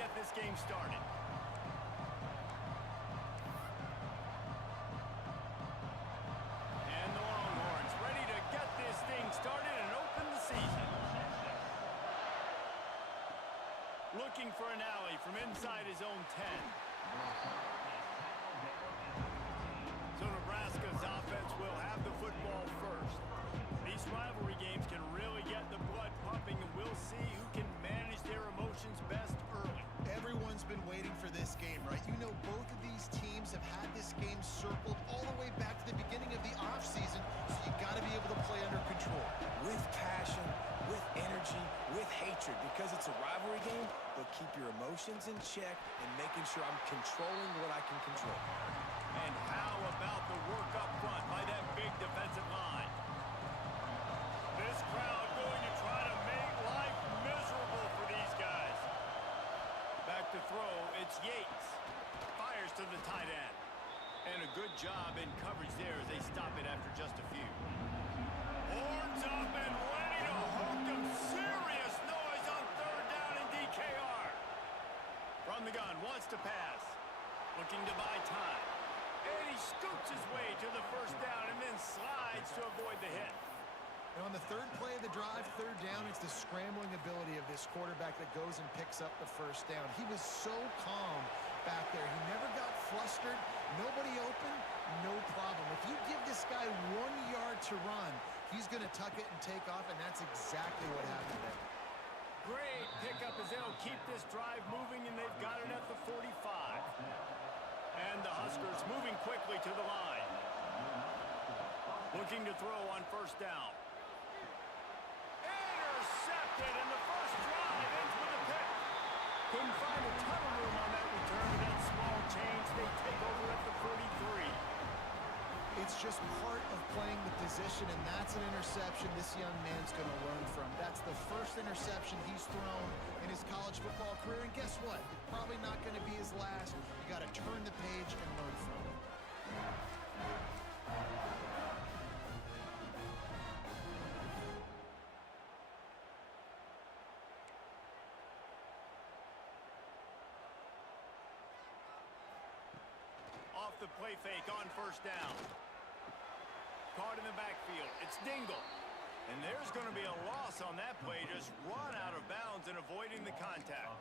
get this game started. And the Longhorns ready to get this thing started and open the season. Looking for an alley from inside his own 10. So Nebraska's offense will have the football first. These rivalry games can really get the blood pumping, and we'll see who can manage their emotions best early. Everyone's been waiting for this game, right? You know, both of these teams have had this game circled all the way back to the beginning of the offseason, so you got to be able to play under control. With passion, with energy, with hatred, because it's a rivalry game, but keep your emotions in check and making sure I'm controlling what I can control. And how about the work up front by that big defensive line? This crowd going to try to make life miserable for these guys. Back to throw, it's Yates. Fires to the tight end. And a good job in coverage there as they stop it after just a few. Horns up and ready to hook them. Serious noise on third down in DKR. From the gun, wants to pass. Looking to buy time. And he scoots his way to the first down and then slides to avoid the hit. And on the third play of the drive, third down, it's the scrambling ability of this quarterback that goes and picks up the first down. He was so calm back there. He never got flustered. Nobody open, no problem. If you give this guy 1 yard to run, he's going to tuck it and take off, and that's exactly what happened there. Great pickup as they'll keep this drive moving, and they've got it at the 45. And the Huskers moving quickly to the line. Looking to throw on first down. Intercepted, and the first drive ends with a pick. Couldn't find a ton of room on that return. That small change, they take over at the 43. It's just part of playing the position, and that's an interception this young man's going to learn from. That's the first interception he's thrown in his college football career, and guess what? Probably not going to be his last. You got to turn the page and learn from it. Off the play fake on first down. Caught in the backfield. It's Dingle. And there's going to be a loss on that play. Just run out of bounds and avoiding the contact.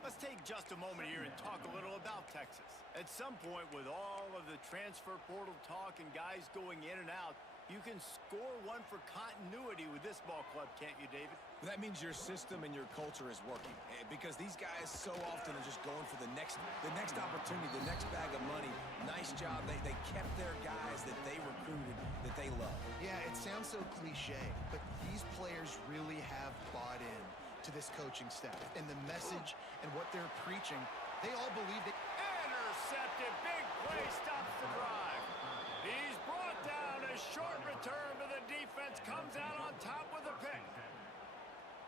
Let's take just a moment here and talk a little about Texas. At some point, with all of the transfer portal talk and guys going in and out, you can score one for continuity with this ball club, can't you, David? That means your system and your culture is working, because these guys so often are just going for the next opportunity, the next bag of money. Nice job. They kept their guys that they recruited, that they love. Yeah, it sounds so cliche, but these players really have bought in to this coaching staff and the message and what they're preaching. They all believe that. Intercepted. Big play stops the drive. He's brought down. A short return, but the defense comes out on top with a pick.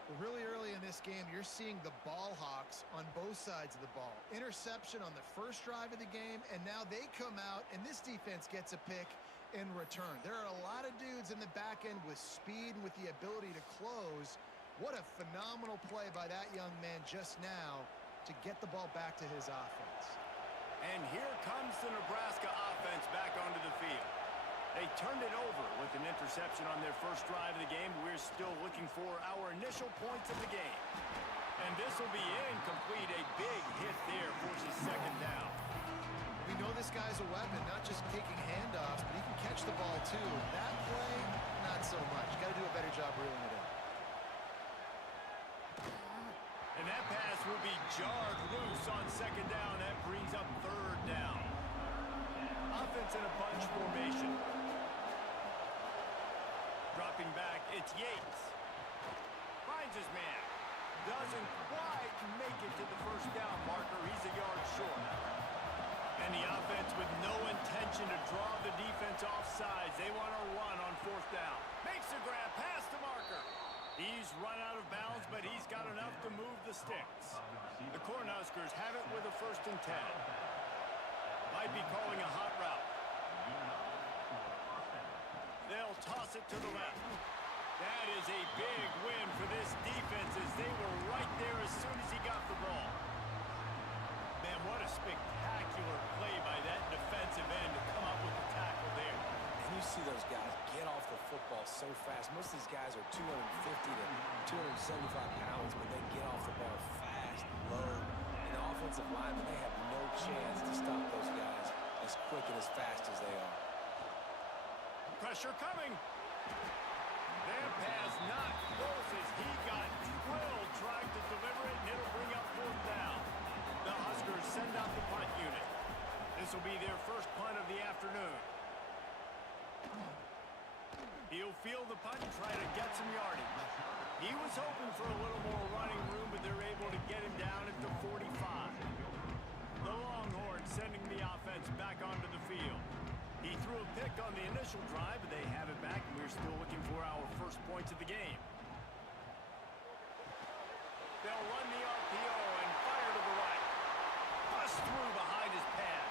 Well, really early in this game, you're seeing the ball hawks on both sides of the ball. Interception on the first drive of the game, and now they come out, and this defense gets a pick in return. There are a lot of dudes in the back end with speed and with the ability to close. What a phenomenal play by that young man just now to get the ball back to his offense. And here comes the Nebraska offense back onto the field. They turned it over with an interception on their first drive of the game. We're still looking for our initial points of the game. And this will be incomplete. A big hit there forces second down. We know this guy's a weapon, not just taking handoffs, but he can catch the ball too. That play, not so much. Got to do a better job reeling it in. And that pass will be jarred loose on second down. That brings up third down. Offense in a bunch formation. Dropping back, it's Yates. Finds his man. Doesn't quite make it to the first down marker. He's a yard short. And the offense with no intention to draw the defense off sides. They want to run on fourth down. Makes a grab past the marker. He's run out of bounds, but he's got enough to move the sticks. The Cornhuskers have it with a 1st and 10. Might be calling a hot route. They'll toss it to the left. That is a big win for this defense as they were right there as soon as he got the ball. Man, what a spectacular play by that defensive end to come up with the tackle there. And you see those guys get off the football so fast. Most of these guys are 250 to 275 pounds, but they get off the ball fast, low. And the offensive linemen, they have no chance to stop those guys as quick and as fast as they are. Pressure coming. Their pass not close as he got drilled trying to deliver it, and it'll bring up 4th down. The Huskers send out the punt unit. This will be their first punt of the afternoon. He'll field the punt and try to get some yardage. He was hoping for a little more running room, but they're able to get him down at the 45. The Longhorns sending the offense back onto the field. He threw a pick on the initial drive, but they have it back, and we're still looking for our first points of the game. They'll run the RPO and fire to the right. Bust through behind his pad.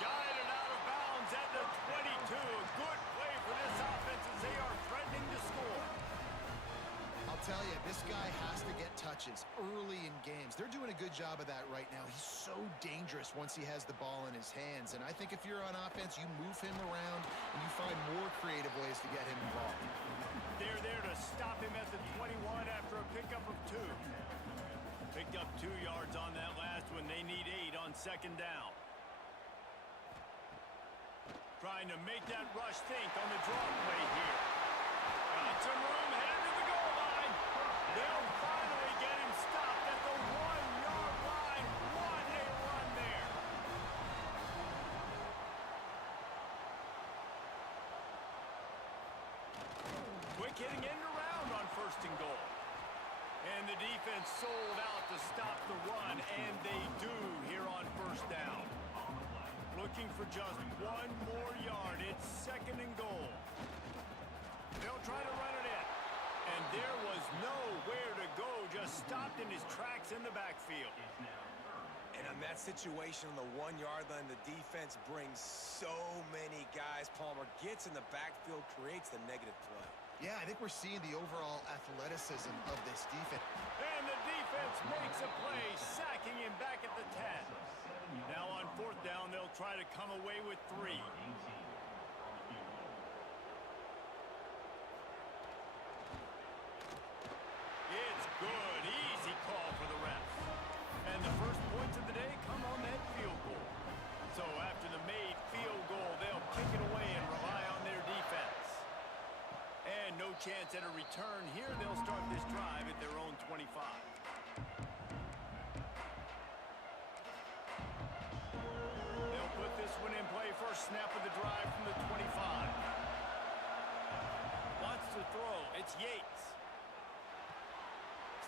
Guided out of bounds at the 22. Good play for this offense as they are threatening to score. I'll tell you, this guy has to get touches early in games. They're doing a good job of that right now. He's so dangerous once he has the ball in his hands. And I think if you're on offense, you move him around and you find more creative ways to get him involved. They're there to stop him at the 21 after a pickup of 2. Picked up 2 yards on that last one. They need 8 on 2nd down. Trying to make that rush think on the draw play here. Got some room, headed to the goal line. They'll finally get him stopped at the 1-yard line. What a run there. Quick hitting end around on 1st and goal. And the defense sold out to stop the run, and they do here on 1st down. Looking for just 1 more yard. It's 2nd and goal. They'll try to run it in. And there was nowhere to go, just stopped in his tracks in the backfield. And on that situation on the 1-yard line, the defense brings so many guys. Palmer gets in the backfield, creates the negative play. Yeah, I think we're seeing the overall athleticism of this defense. And the defense makes a play, sacking him back at the 10. Now on 4th down, they'll try to come away with 3. It's good. Easy call for the refs. And the first points of the day come on that field goal. So after the made field goal, they'll kick it away and rely on their defense. And no chance at a return here. They'll start this drive at their own 25. They'll put this one in play. First snap of the drive from the 25. Wants to throw. It's Yates.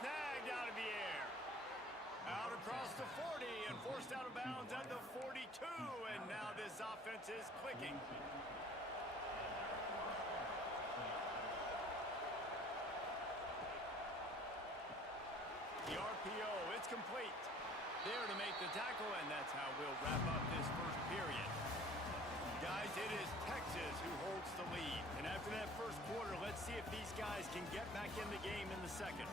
Snagged out of the air. Out across the 40 and forced out of bounds at the 42. And now this offense is clicking. The RPO, it's complete. There to make the tackle, and that's how we'll wrap up this first period. Guys, it is Texas who holds the lead. And after that first quarter, let's see if these guys can get back in the game in the second.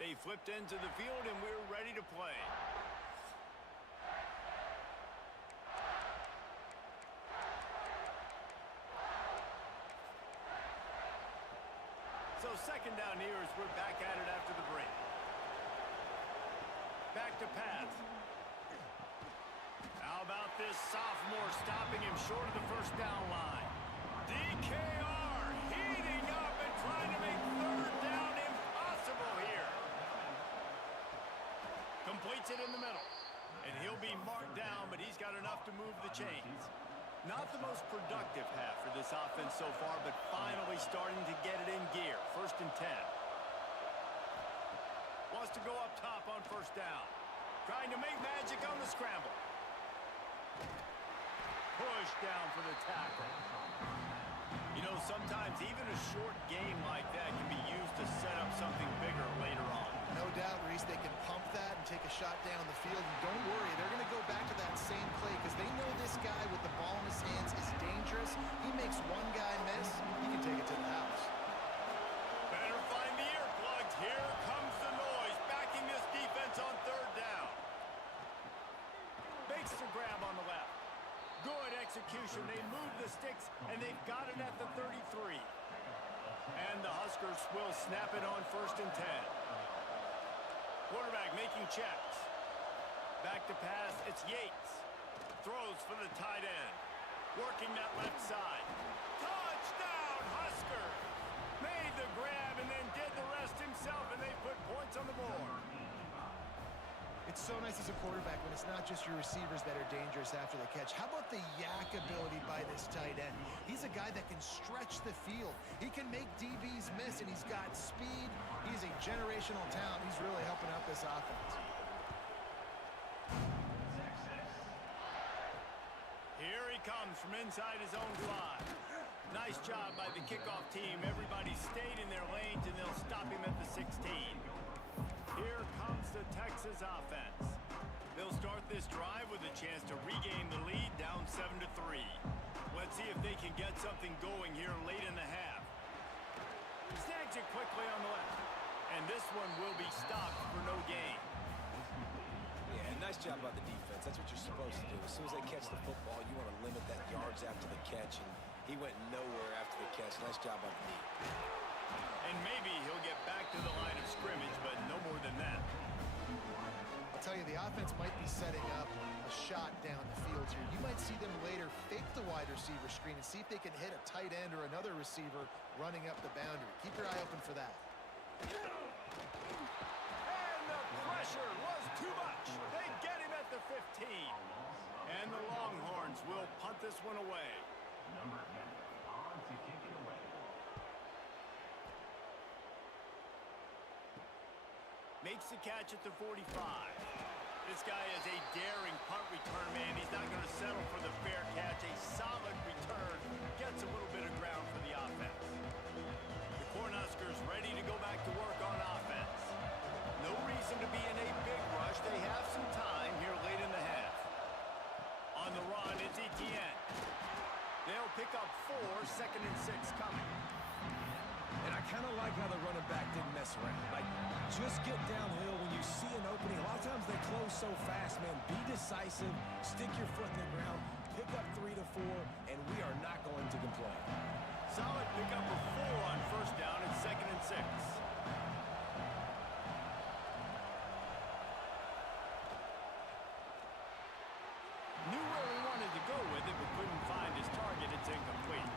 They flipped into the field, and we're ready to play. So 2nd down here as we're back at it after the break. Back to pass. How about this sophomore stopping him short of the 1st down line? DKR heating up and trying to make 3rd down impossible here. Completes it in the middle. And he'll be marked down, but he's got enough to move the chains. Not the most productive half for this offense so far, but finally starting to get it in gear. 1st and 10. Wants to go up top on 1st down. Trying to make magic on the scramble. Push down for the tackle. You know, sometimes even a short game like that can be used to set up something bigger later on. No doubt, Reese, they can pump that and take a shot down the field. And don't worry, they're going to go back to that that same play because they know this guy with the ball in his hands is dangerous. He makes one guy miss, he can take it to the house. Better find the earplugs. Here comes the noise, backing this defense on third down. Makes the grab on the left. Good execution. They move the sticks, and they've got it at the 33. And the Huskers will snap it on 1st and 10. Quarterback making checks. Back to pass, it's Yates. Throws for the tight end. Working that left side. Touchdown, Huskers! Made the grab and then did the rest himself, and they put points on the board. It's so nice as a quarterback when it's not just your receivers that are dangerous after the catch. How about the yak ability by this tight end? He's a guy that can stretch the field. He can make DBs miss, and he's got speed. He's a generational talent. He's really helping out this offense. Here he comes from inside his own 5. Nice job by the kickoff team. Everybody stayed in their lanes, and they'll stop him at the 16. Here comes the Texas offense. They'll start this drive with a chance to regain the lead, down 7-3. Let's see if they can get something going here late in the half. Snags it quickly on the left. And this one will be stopped for no gain. Yeah, nice job by the defense. That's what you're supposed to do. As soon as they catch the football, you want to limit that yards after the catch, and he went nowhere after the catch. Nice job by the D. And maybe he'll get back to the line of scrimmage, but no more than that. I'll tell you, the offense might be setting up a shot down the field here. You might see them later fake the wide receiver screen and see if they can hit a tight end or another receiver running up the boundary. Keep your eye open for that. And the pressure was too much. They get him at the 15. And the Longhorns will punt this one away. Number 10, on to kick it away. Makes the catch at the 45. This guy is a daring punt return man. He's not going to settle for the fair catch. A solid return. Gets a little bit of ground for the offense. The Cornhuskers ready to go back to work on offense. No reason to be in a big rush. They have some time here late in the half. On the run, it's Etienne. They'll pick up 4, 2nd and 6 coming. And I kind of like how the running back didn't mess around. Like, just get downhill when you see an opening. A lot of times they close so fast, man. Be decisive, stick your foot in the ground, pick up 3 to 4, and we are not going to complain. Solid pickup of 4 on 1st down and 2nd and 6. Knew where he wanted to go with it, but couldn't find his target. It's incomplete.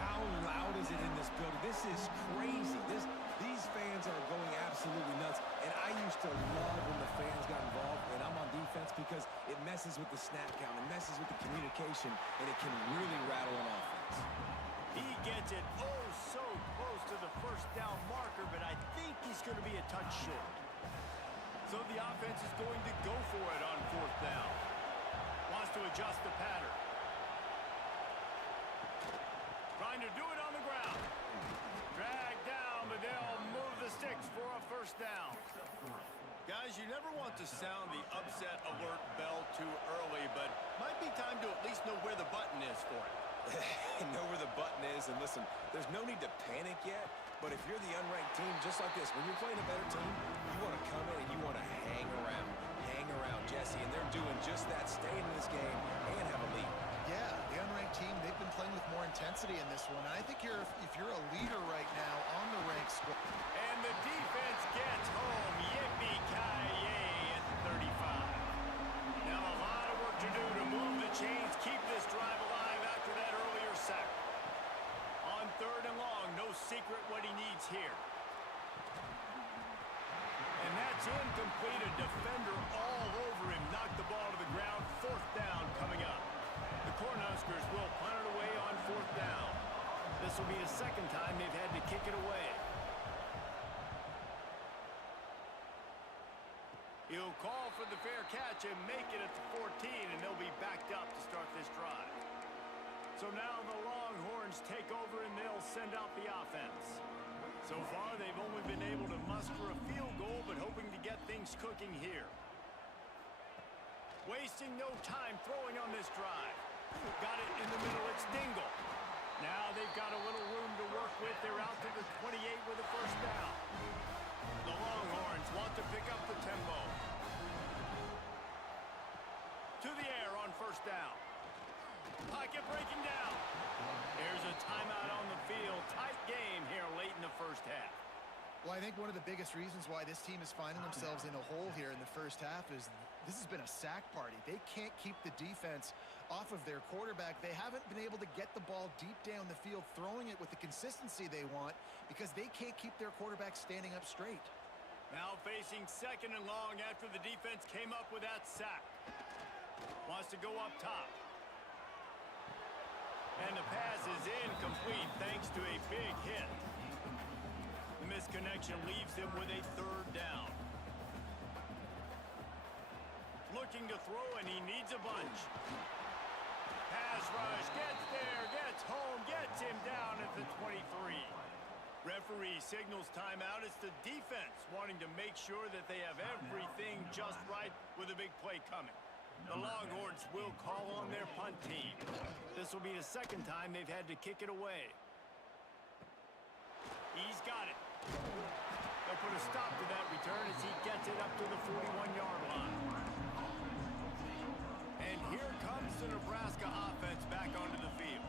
How loud is it in this building? This is crazy. These fans are going absolutely nuts. And I used to love when the fans got involved, and I'm on defense because it messes with the snap count, it messes with the communication, and it can really rattle an offense. He gets it oh so close to the 1st down marker, but I think he's going to be a touch short. So the offense is going to go for it on 4th down. Wants to adjust the pattern. Trying to do it on the ground. Drag down, but they'll move the sticks for a 1st down. Guys, you never want to sound the upset alert bell too early, but might be time to at least know where the button is for it. Know where the button is, and listen, there's no need to panic yet, but if you're the unranked team, just like this, when you're playing a better team, you want to come in and you want to hang around, Jesse, and they're doing just that, staying in this game and have a lead. Yeah, the unranked team, they've been playing with more intensity in this one. And I think if you're a leader right now on the ranked squad. And the defense gets home. Yippee-ki-yay at the 35. Now a lot of work to do to move the chains, keep this drive alive after that earlier sack. On 3rd and long, no secret what he needs here. And that's incomplete. A defender all over him. Knocked the ball to the ground. 4th down coming up. The Cornhuskers will punt it away on 4th down. This will be the 2nd time they've had to kick it away. He'll call for the fair catch and make it at the 14, and they'll be backed up to start this drive. So now the Longhorns take over, and they'll send out the offense. So far, they've only been able to muster a field goal, but hoping to get things cooking here. Wasting no time throwing on this drive. Got it in the middle. It's Dingle. Now they've got a little room to work with. They're out to the 28 with a first down. The Longhorns want to pick up the tempo. To the air on first down. Pocket breaking down. There's a timeout on the field. Tight game here late in the first half. Well, I think one of the biggest reasons why this team is finding themselves in a hole here in the first half is this has been a sack party. They can't keep the defense off of their quarterback. They haven't been able to get the ball deep down the field, throwing it with the consistency they want because they can't keep their quarterback standing up straight. Now facing second and long after the defense came up with that sack. Wants to go up top. And the pass is incomplete thanks to a big hit. The misconnection leaves him with a third down. Looking to throw, and he needs a bunch. Pass rush, gets there, gets home, gets him down at the 23. Referee signals timeout. It's the defense wanting to make sure that they have everything just right with a big play coming. The Longhorns will call on their punt team. This will be the second time they've had to kick it away. He's got it. They'll put a stop to that return as he gets it up to the 41-yard line. And here comes the Nebraska offense back onto the field.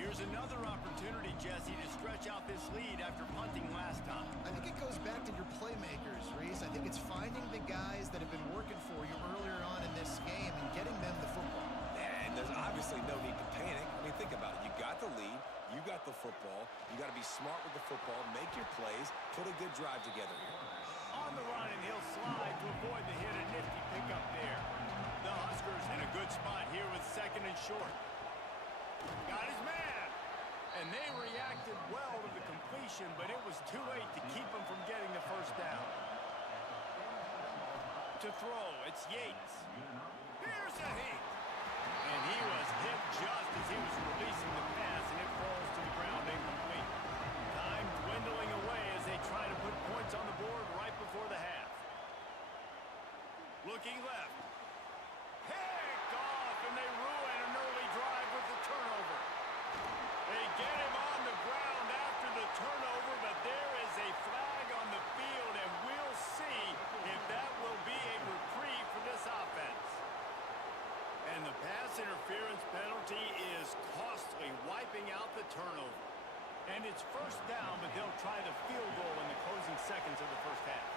Here's another opportunity, Jesse, to stretch out this lead after punting last time. I think it goes back to your playmakers, Reese. I think it's finding the guys that have been working for you earlier on in this game and getting them the football. And there's obviously no need to panic. I mean, think about it. You got the lead. You got the football. You got to be smart with the football. Make your plays. Put a good drive together here. On the run, and he'll slide to avoid the hit. A nifty pickup there. The Huskers in a good spot here with second and short. Got his man. And they reacted well to the completion, but it was too late to keep him from getting the first down. To throw, it's Yates. Here's a hit. And he was hit just as he was releasing the pass, and it falls to the ground incomplete. Time dwindling away as they try to put points on the board right before the half. Looking left. Picked off, and they ruin an early drive with the turnover. They get him on the ground after the turnover, but there is a flag on the field, and we'll see if that will be a reprieve for this offense. And the pass interference penalty is costly, wiping out the turnover. And it's first down, but they'll try the field goal in the closing seconds of the first half.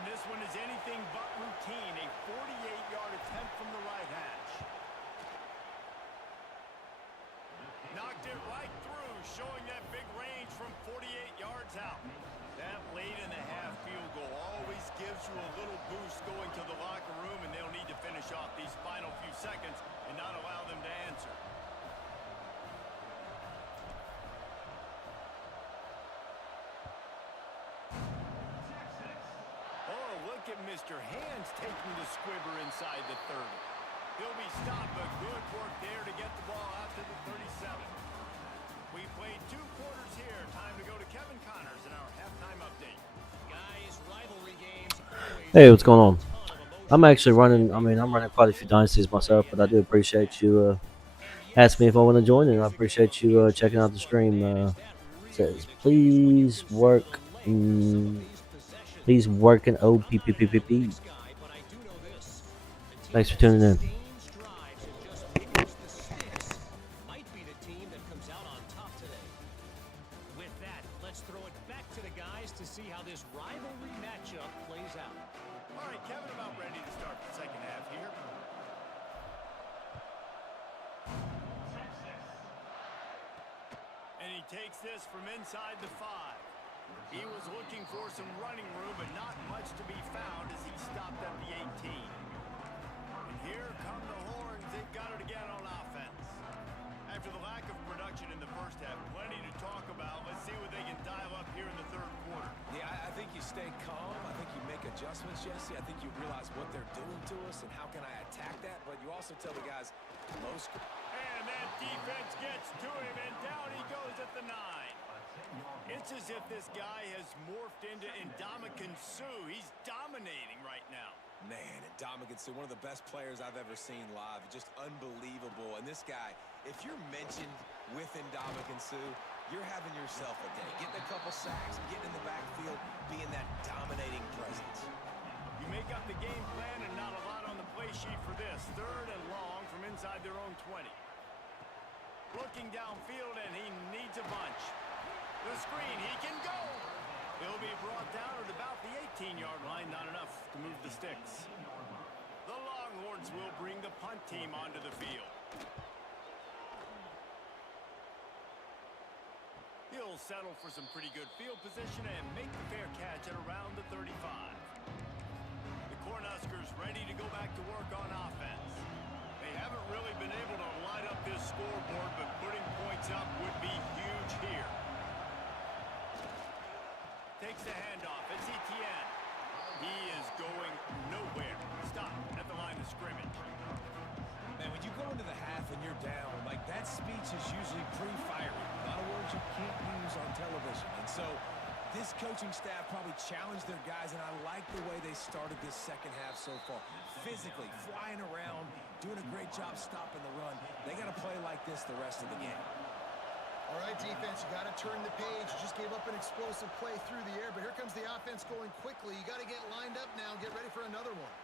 And this one is anything but routine, a 48-yard attempt from the right hash. Knocked it right through, showing that big range from 48 yards out. That late in the half field goal always gives you a little boost going to the locker room, and they'll need to finish off these final few seconds and not allow them to answer. Oh, look at Mr. Hands taking the squibber inside the 30. He'll be stopped, but good work there to get the ball out to the 37. We played 2 quarters here. Time to go to Kevin Connors in our halftime update. Guys, rivalry games. Hey, what's going on? I'm actually running. I'm running quite a few dynasties myself, but I do appreciate you asking me if I want to join, and I appreciate you checking out the stream. Says please work. Please work in OPPPP. Thanks for tuning in. Takes this from inside the 5. He was looking for some running room, but not much to be found as he stopped at the 18. And here come the Horns. They've got it again on offense. After the lack of production in the first half, plenty to talk about. Let's see what they can dial up here in the third quarter. Yeah, I think you stay calm. I think you make adjustments, Jesse. I think you realize what they're doing to us and how can I attack that. But you also tell the guys, and that defense gets to him, and down he goes at the 9. It's as if this guy has morphed into Ndamukong Suh. He's dominating dominating right now. Man, and Ndamukong Suh, one of the best players I've ever seen live. Just unbelievable. And this guy, if you're mentioned with Ndamukong Suh, you're having yourself a day. Getting a couple sacks, getting in the backfield, being that dominating presence. You make up the game plan and not a lot on the play sheet for this. 3rd and long from inside their own 20. Looking downfield, and he needs a bunch. The screen, he can go. He'll be brought down at about the 18-yard line. Not enough to move the sticks. The Longhorns will bring the punt team onto the field. He'll settle for some pretty good field position and make the fair catch at around the 35. The Cornhuskers ready to go back to work on offense. They haven't really been able to light up this scoreboard, but putting points up would be huge here. Takes the handoff. It's Etienne. He is going nowhere. Stop at the line of scrimmage. Man, when you go into the half and you're down, like that speech is usually pretty fiery. A lot of words you can't use on television. And so this coaching staff probably challenged their guys, and I like the way they started this second half so far. Physically, flying around, doing a great job stopping the run. They got to play like this the rest of the game. All right, defense, you got to turn the page. You just gave up an explosive play through the air, but here comes the offense going quickly. You got to get lined up now, get ready for another one.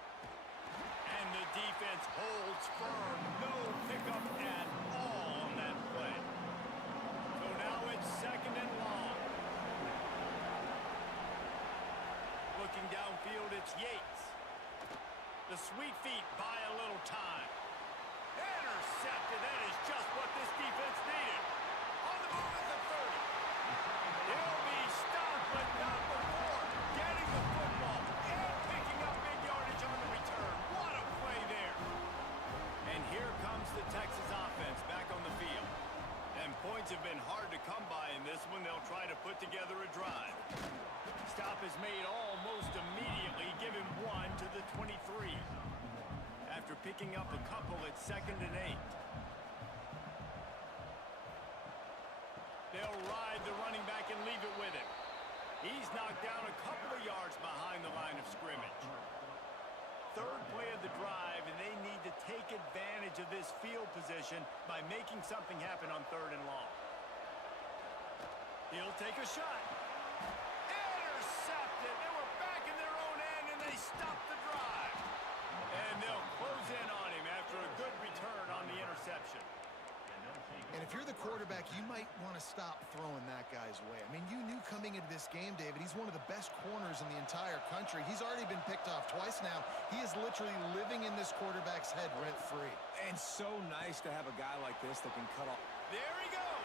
And the defense holds firm. No pickup at all on that play. So now it's 2nd and long. Looking downfield, it's Yates. The sweet feet buy a little time. Intercepted. That is just what this defense needed. On the move at the 30. He'll be stopped, but not before getting the football and picking up big yardage on the return. What a play there. And here comes the Texas offense back on the field. And points have been hard to come by in this one. They'll try to put together a drive. Stop is made almost immediately. Give him 1 to the 23. After picking up a couple, it's 2nd and 8. They'll ride the running back and leave it with him. He's knocked down a couple of yards behind the line of scrimmage. 3rd play of the drive, and they need to take advantage of this field position by making something happen on 3rd and long. He'll take a shot. Intercepted. They were back in their own end, and they stopped the drive. And they'll close in on him after a good return on the interception. And if you're the quarterback, you might want to stop throwing that guy's way. I mean, you knew coming into this game, David, he's one of the best corners in the entire country. He's already been picked off twice now. He is literally living in this quarterback's head rent-free. And so nice to have a guy like this that can cut off. There he goes.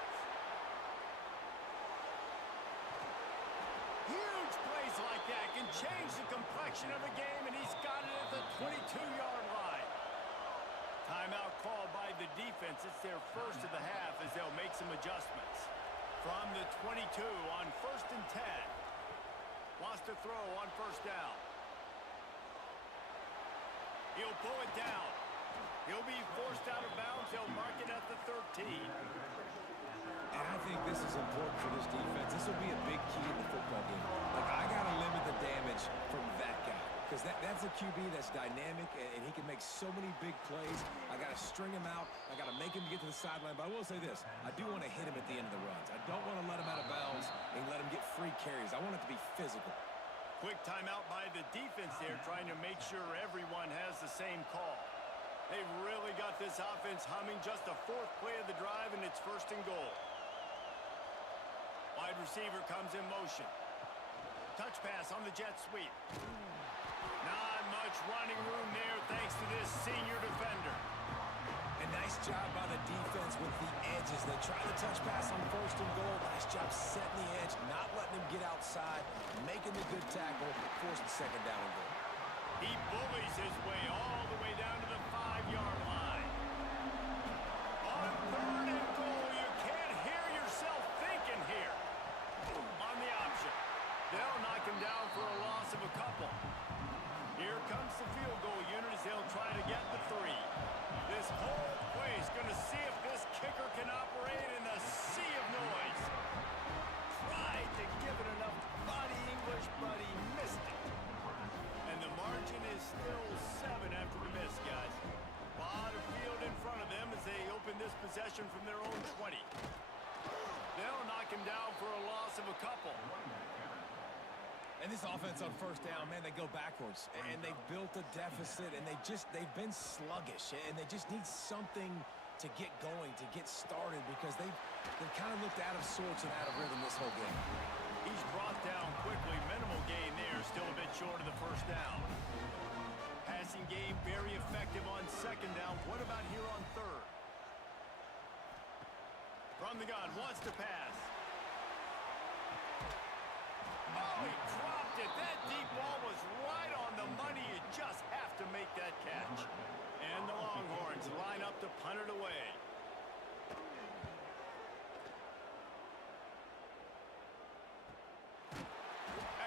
Huge plays like that can change the complexion of a game, and he's got it at the 22-yard line. Timeout called by the defense. It's their first of the half as they'll make some adjustments. From the 22 on 1st and 10. Wants to throw on 1st down. He'll pull it down. He'll be forced out of bounds. They'll mark it at the 13. And I think this is important for this defense. This will be a big key in the football game. Like, I got to limit the damage from that guy. Because that's a QB that's dynamic, and he can make so many big plays. I got to string him out. I got to make him get to the sideline. But I will say this. I do want to hit him at the end of the runs. I don't want to let him out of bounds and let him get free carries. I want it to be physical. Quick timeout by the defense there, trying to make sure everyone has the same call. They've really got this offense humming. Just the 4th play of the drive, and it's 1st and goal. Wide receiver comes in motion. Touch pass on the jet sweep. Not much running room there thanks to this senior defender. And nice job by the defense with the edges. They try the touch pass on 1st and goal. Nice job setting the edge, not letting him get outside, making the good tackle, forcing 2nd down and goal. He bullies his way all the way down to the 5-yard line. On 3rd and goal, you can't hear yourself thinking here. On the option. They'll knock him down for a loss of a couple. Here comes the field goal unit as they'll try to get the 3. This whole play is going to see if this kicker can operate in the sea of noise. Tried to give it enough body English, but he missed it. And the this offense on first down, man, they go backwards. And they've built a deficit, and they've been sluggish. And they just need something to get going, to get started, because they've kind of looked out of sorts and out of rhythm this whole game. He's brought down quickly. Minimal gain there. Still a bit short of the first down. Passing game very effective on second down. What about here on third? From the gun, wants to pass. Oh, he dropped it. That deep ball was right on the money. You just have to make that catch. And the Longhorns line up to punt it away.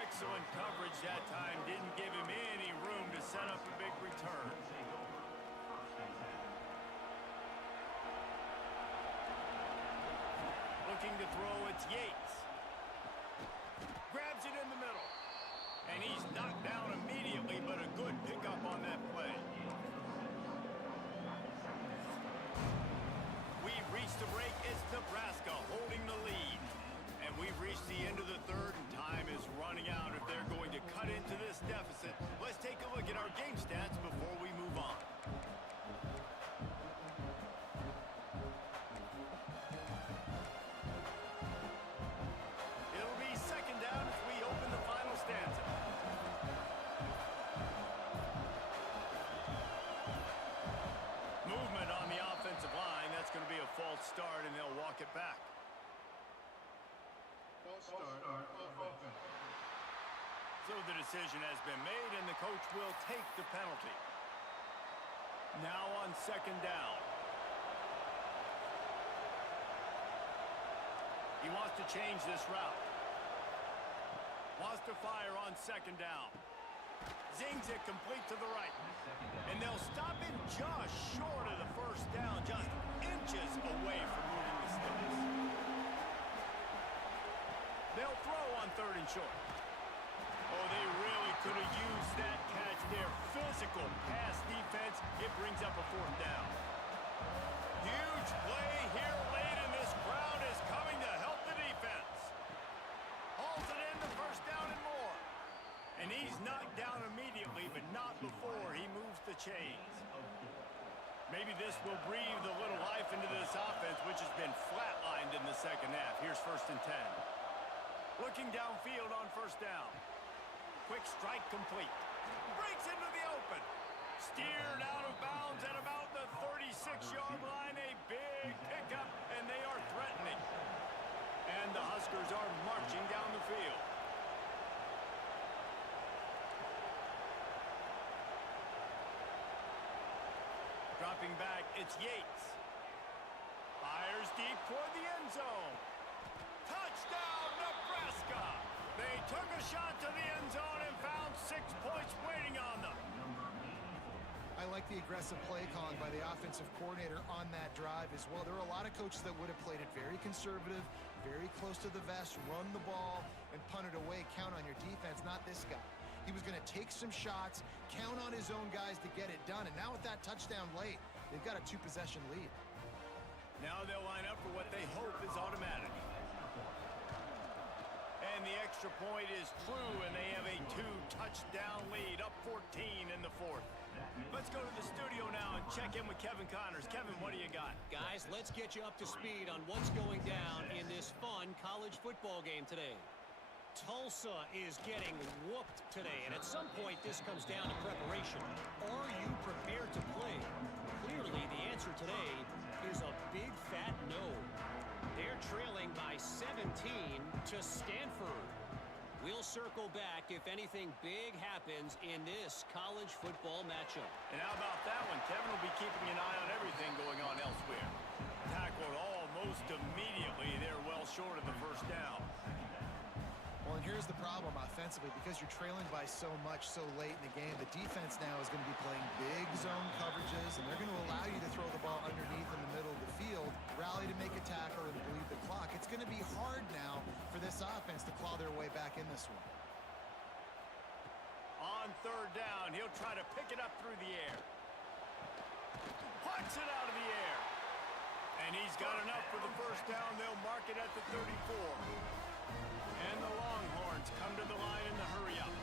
Excellent coverage that time. Didn't give him any room to set up a big return. Looking to throw, it's Yates. Grabs it in the middle. And he's knocked down immediately, but a good pickup on that play. We've reached the break. It's Nebraska holding the lead. And we've reached the end of the third, and time is running out if they're going to cut into this deficit. Let's take a look at our game stats before we move on. It'll be second down as we open the final stanza. Movement on the offensive line. That's going to be a false start, and they'll walk it back. So the decision has been made, and the coach will take the penalty. Now on second down. He wants to change this route. Wants to fire on second down. Zings it complete to the right. And they'll stop him just short of the first down, just inches away from moving the sticks. They'll throw on third and short. Oh, they really could have used that catch there. Physical pass defense. It brings up a fourth down. Huge play here late, and this crowd is coming to help the defense. Hauls it in the first down and more. And he's knocked down immediately, but not before he moves the chains. Maybe this will breathe a little life into this offense, which has been flatlined in the second half. Here's first and 10. Looking downfield on first down. Quick strike complete. Breaks into the open. Steered out of bounds at about the 36-yard line. A big pickup, and they are threatening. And the Huskers are marching down the field. Dropping back, it's Yates. Fires deep toward the end zone. Touchdown, Nebraska! They took a shot to the end zone and found 6 points waiting on them. I like the aggressive play calling by the offensive coordinator on that drive as well. There are a lot of coaches that would have played it very conservative, very close to the vest, run the ball, and punt it away. Count on your defense, not this guy. He was going to take some shots, count on his own guys to get it done. And now with that touchdown late, they've got a 2-possession lead. Now they'll line up for what they hope is automatic. And the extra point is true, and they have a 2-touchdown lead, up 14 in the fourth. Let's go to the studio now and check in with Kevin Connors. Kevin, what do you got? Guys, let's get you up to speed on what's going down in this fun college football game today. Tulsa is getting whooped today, and at some point this comes down to preparation. Are you prepared to play? Clearly, the answer today is a big fat no. They're trailing by 17 to Stanford. We'll circle back if anything big happens in this college football matchup. And how about that one? Kevin will be keeping an eye on everything going on elsewhere. Tackled almost immediately. They're well short of the first down. Well, and here's the problem offensively. Because you're trailing by so much so late in the game, the defense now is going to be playing big zone coverages, and they're going to allow you to throw the ball underneath in the middle of the field, rally to make a tackle, and bleed the clock. It's going to be hard now for this offense to claw their way back in this one. On third down, he'll try to pick it up through the air. Punts it out of the air. And he's got enough for the first down. They'll mark it at the 34. And the Longhorns come to the line in the hurry-up.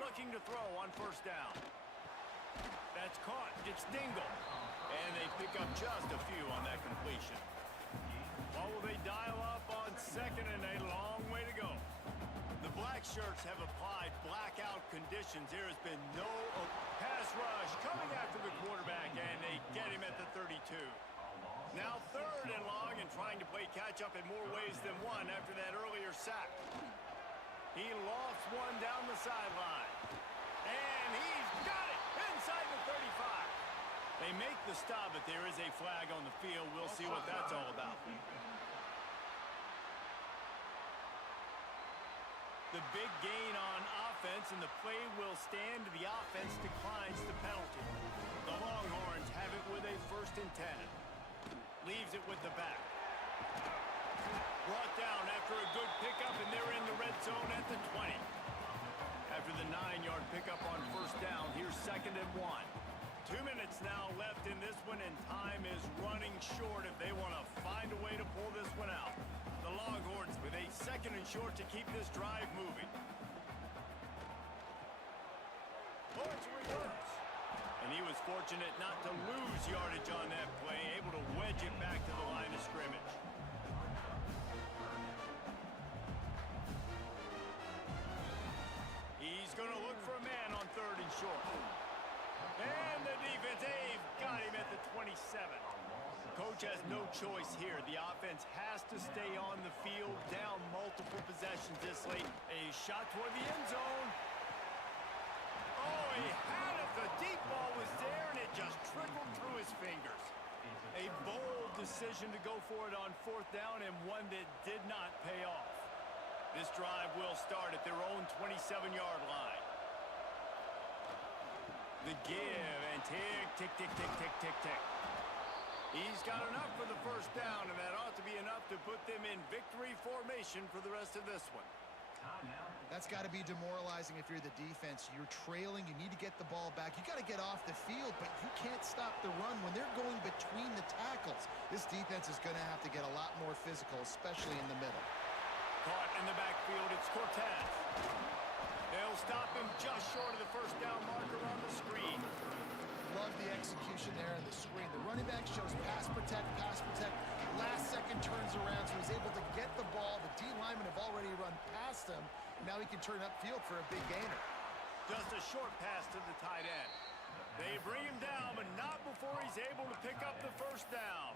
Looking to throw on first down. That's caught. It's Dingle. And they pick up just a few on that completion. What will they dial up on second, and a long way to go? The black shirts have applied blackout conditions. There has been no pass rush coming after the quarterback, and they get him at the 32. Now third and long, and trying to play catch-up in more ways than one after that earlier sack. He lofts one down the sideline. And he's got it inside the 35. They make the stop, but there is a flag on the field. We'll see what that's all about. The big gain on offense, and the play will stand. The offense declines the penalty. The Longhorns have it with a 1st and 10. Leaves it with the back. Brought down after a good pickup, and they're in the red zone at the 20. After the 9-yard pickup on first down, here's 2nd and 1. 2 minutes now left in this one, and time is running short if they want to find a way to pull this one out. The Longhorns with a 2nd and short to keep this drive moving. Oh, it's a reverse. And he was fortunate not to lose yardage on that play, able to wedge it back to the line of scrimmage. He's going to look for a man on 3rd and short. And the defense, they've got him at the 27. Coach has no choice here. The offense has to stay on the field, down multiple possessions this late. A shot toward the end zone. Oh, he had it. The deep ball was there, and it just trickled through his fingers. A bold decision to go for it on 4th down, and one that did not pay off. This drive will start at their own 27-yard line. The give, and tick, tick, tick, tick, tick, tick, tick. He's got enough for the 1st down, and that ought to be enough to put them in victory formation for the rest of this one. That's got to be demoralizing if you're the defense. You're trailing. You need to get the ball back. You got to get off the field, but you can't stop the run when they're going between the tackles. This defense is going to have to get a lot more physical, especially in the middle. Caught in the backfield, it's Cortez. They'll stop him just short of the 1st down marker on the screen. Love the execution there on the screen. The running back shows pass protect, pass protect. Last second turns around, so he's able to get the ball. The D linemen have already run past him. Now he can turn upfield for a big gainer. Just a short pass to the tight end. They bring him down, but not before he's able to pick up the 1st down.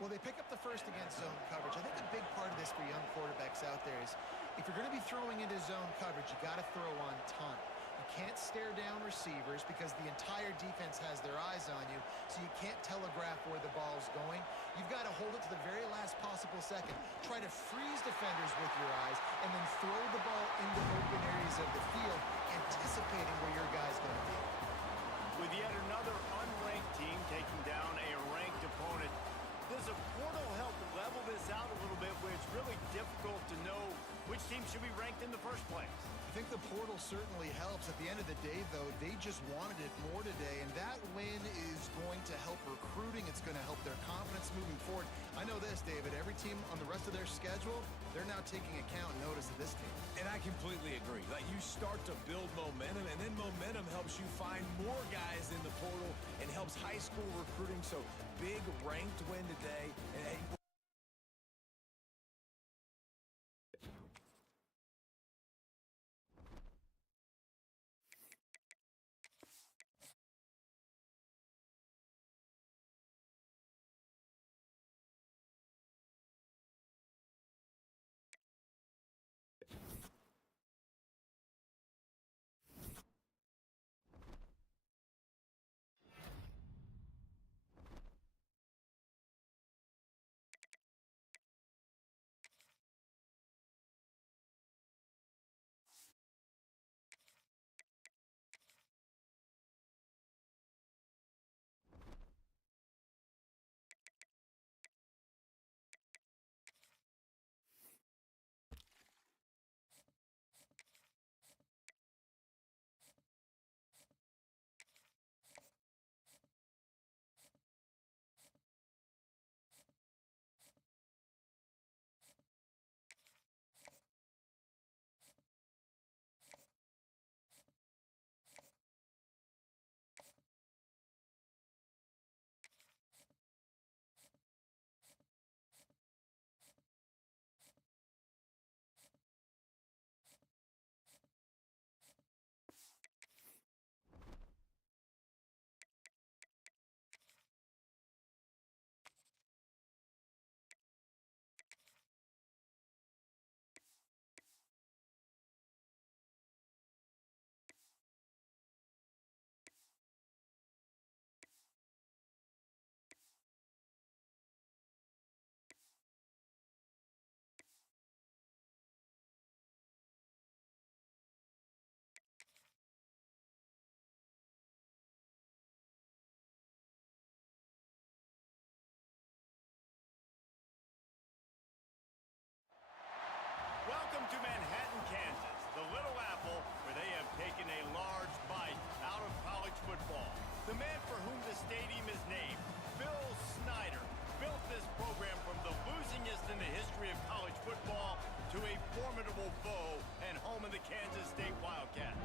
Well, they pick up the 1st against zone coverage. I think a big part of this for young quarterbacks out there is if you're going to be throwing into zone coverage, you got to throw on time. You can't stare down receivers because the entire defense has their eyes on you, so you can't telegraph where the ball's going. You've got to hold it to the very last possible second. Try to freeze defenders with your eyes and then throw the ball into open areas of the field, anticipating where your guy's going to be. With yet another unranked team taking down a ranked opponent, does a portal help level this out a little bit where it's really difficult to know which team should be ranked in the first place? I think the portal certainly helps. At the end of the day, though, they just wanted it more today, and that win is going to help recruiting. It's going to help their confidence moving forward. I know this, David, every team on the rest of their schedule, they're now taking account and notice of this team. And I completely agree. Like, you start to build momentum, and then momentum helps you find more guys in the portal and helps high school recruiting. So big ranked win today. And The man for whom the stadium is named, Bill Snyder, built this program from the losingest in the history of college football to a formidable foe and home of the Kansas State Wildcats.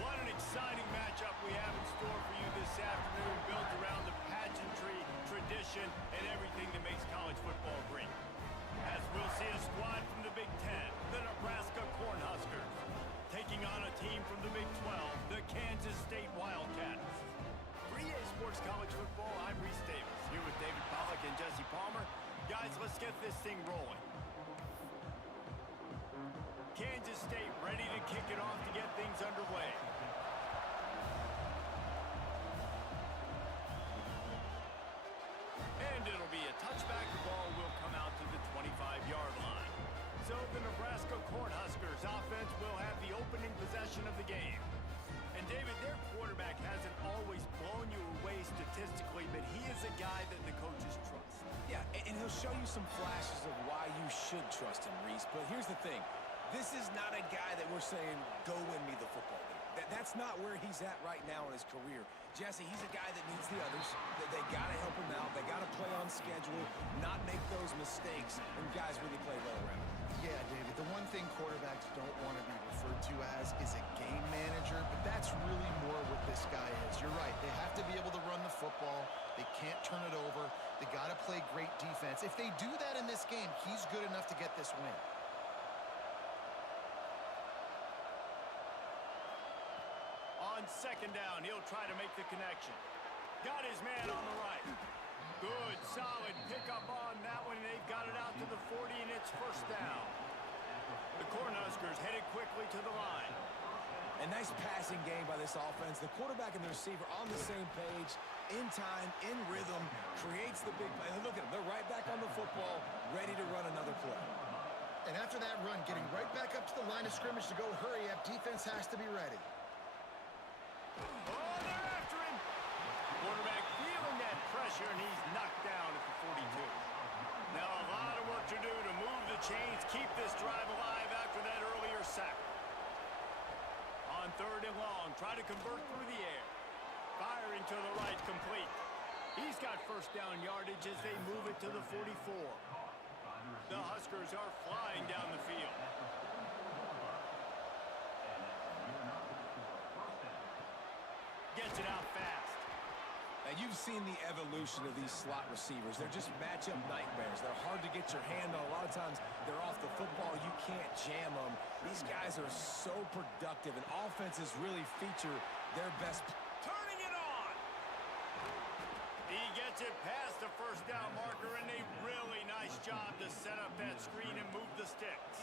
What an exciting matchup we have in store for you this afternoon, built around the pageantry, tradition, and everything that makes college football great. As we'll see a squad from the Big Ten, the Nebraska Cornhuskers, taking on a team from the Big 12, the Kansas State Wildcats. For EA Sports College Football, I'm Reese Davis, here with David Pollack and Jesse Palmer. Guys, let's get this thing rolling. Kansas State ready to kick it off to get things underway. And it'll be a touchback. The ball will come out to the 25-yard line. So the Nebraska Cornhuskers offense will have the opening possession of the game. And David, their quarterback hasn't always blown you away statistically, but he is a guy that the coaches trust. Yeah, and he'll show you some flashes of why you should trust him, Reese. But here's the thing. This is not a guy that we're saying, go win me the football game. That's not where he's at right now in his career. Jesse, he's a guy that needs the others. They got to help him out. They got to play on schedule, not make those mistakes, and guys really play well around him. Yeah, David, the one thing quarterbacks don't want to be referred to as is a game manager, but that's really more what this guy is. You're right. They have to be able to run the football. They can't turn it over. They got to play great defense. If they do that in this game, he's good enough to get this win. On second down, he'll try to make the connection. Got his man on the right. Good, solid pickup on that one. They've got it out to the 40, and it's first down. The Cornhuskers headed quickly to the line. A nice passing game by this offense. The quarterback and the receiver on the same page, in time, in rhythm, creates the big play. And look at them. They're right back on the football, ready to run another play. And after that run, getting right back up to the line of scrimmage to go hurry up, defense has to be ready. Oh, they're after him. Quarterback feeling that pressure, and he's knocked down at the 42. Now a lot of work to do to move the chains, keep this drive alive after that earlier sack. On third and long, try to convert through the air. Firing to the right, complete. He's got first down yardage as they move it to the 44. The Huskers are flying down the field. Gets it out fast. Now, you've seen the evolution of these slot receivers. They're just matchup nightmares. They're hard to get your hand on. A lot of times, they're off the football. You can't jam them. These guys are so productive, and offenses really feature their best. Turning it on. He gets it past the first down marker, and a really nice job to set up that screen and move the sticks.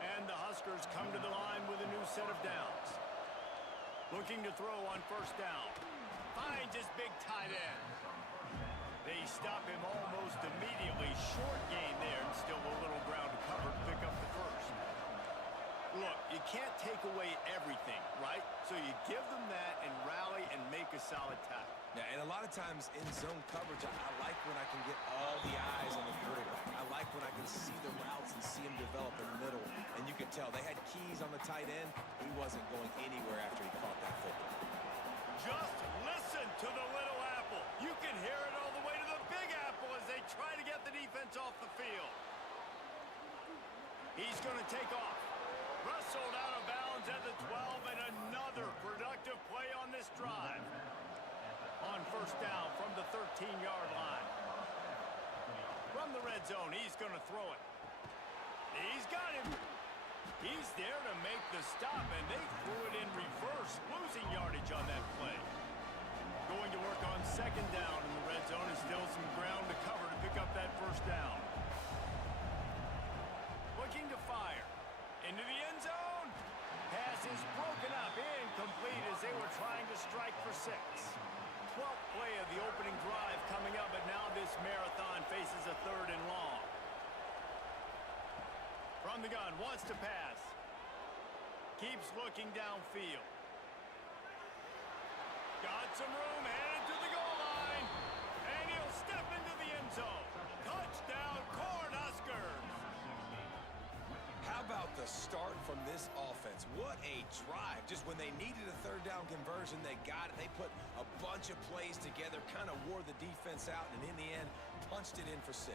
And the Huskers come to the line with a new set of downs. Looking to throw on first down. Finds his big tight end. They stop him almost immediately. Short gain there, and still a little ground to cover to pick up the first. Look, you can't take away everything, right? So you give them that and rally and make a solid tackle. Yeah, and a lot of times in zone coverage, I like when I can get all the eyes on the quarterback. I like when I can see the routes and see him develop in the middle. And you can tell they had keys on the tight end. He wasn't going anywhere after he caught that football. Just listen to the little apple. You can hear it all the way to the big apple as they try to get the defense off the field. He's going to take off. Wrestled out of bounds at the 12, and another productive play on this drive. On first down from the 13-yard line. From the red zone, he's going to throw it. He's got him. He's there to make the stop, and they threw it in reverse, losing yardage on that play. Going to work on second down in the red zone, and still some ground to cover to pick up that first down. Looking to fire. Into the end zone. Pass is broken up, incomplete as they were trying to strike for 6. 12th play of the opening drive coming up, but now this marathon faces a third and long. From the gun, wants to pass. Keeps looking downfield. Got some room, headed to the goal line. And he'll step into the end zone. Touchdown, Cornhuskers! How about the the start from this offense. What a drive. Just when they needed a third down conversion, they got it. They put a bunch of plays together, kind of wore the defense out, and in the end, punched it in for 6.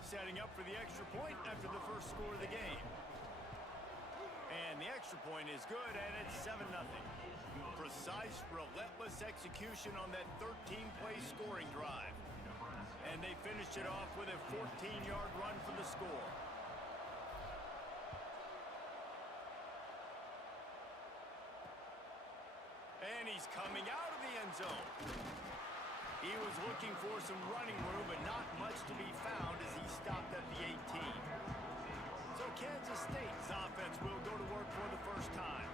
Setting up for the extra point after the first score of the game. And the extra point is good, and it's 7-0. Precise, relentless execution on that 13-play scoring drive. And they finished it off with a 14-yard run for the score. And he's coming out of the end zone. He was looking for some running room, but not much to be found as he stopped at the 18. So Kansas State's offense will go to work for the first time.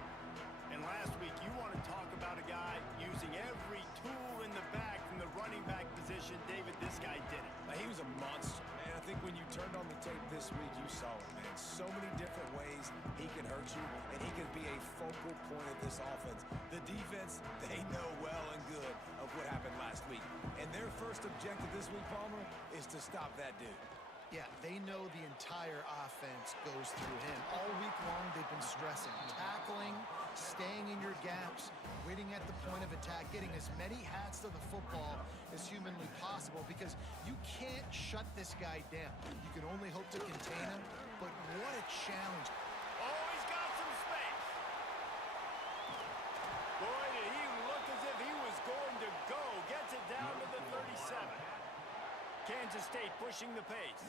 And last week, you want to talk about a guy using every tool in the bag from the running back position. David, this guy did it. He was a monster. And I think when you turned on the tape this week, you saw it, man. So many different ways he can hurt you, and he can be a focal point of this offense. The defense, they know well and good of what happened last week. And their first objective this week, Palmer, is to stop that dude. Yeah, they know the entire offense goes through him. All week long, they've been stressing, tackling, staying in your gaps, waiting at the point of attack, getting as many hats to the football as humanly possible, because you can't shut this guy down. You can only hope to contain him, but what a challenge. Oh, he's got some space. Boy, did he look as if he was going to go. Gets it down to the 37. Kansas State pushing the pace.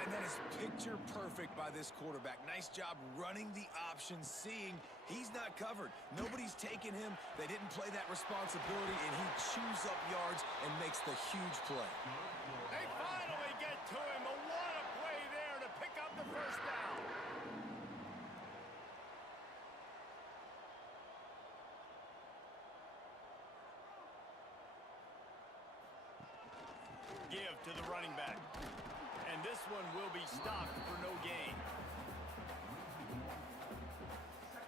And that is picture perfect by this quarterback. Nice job running the option, seeing he's not covered. Nobody's taking him. They didn't play that responsibility, and he chews up yards and makes the huge play. They finally get to him. But what a play there to pick up the first down. Give to the running back. And this one will be stopped for no gain.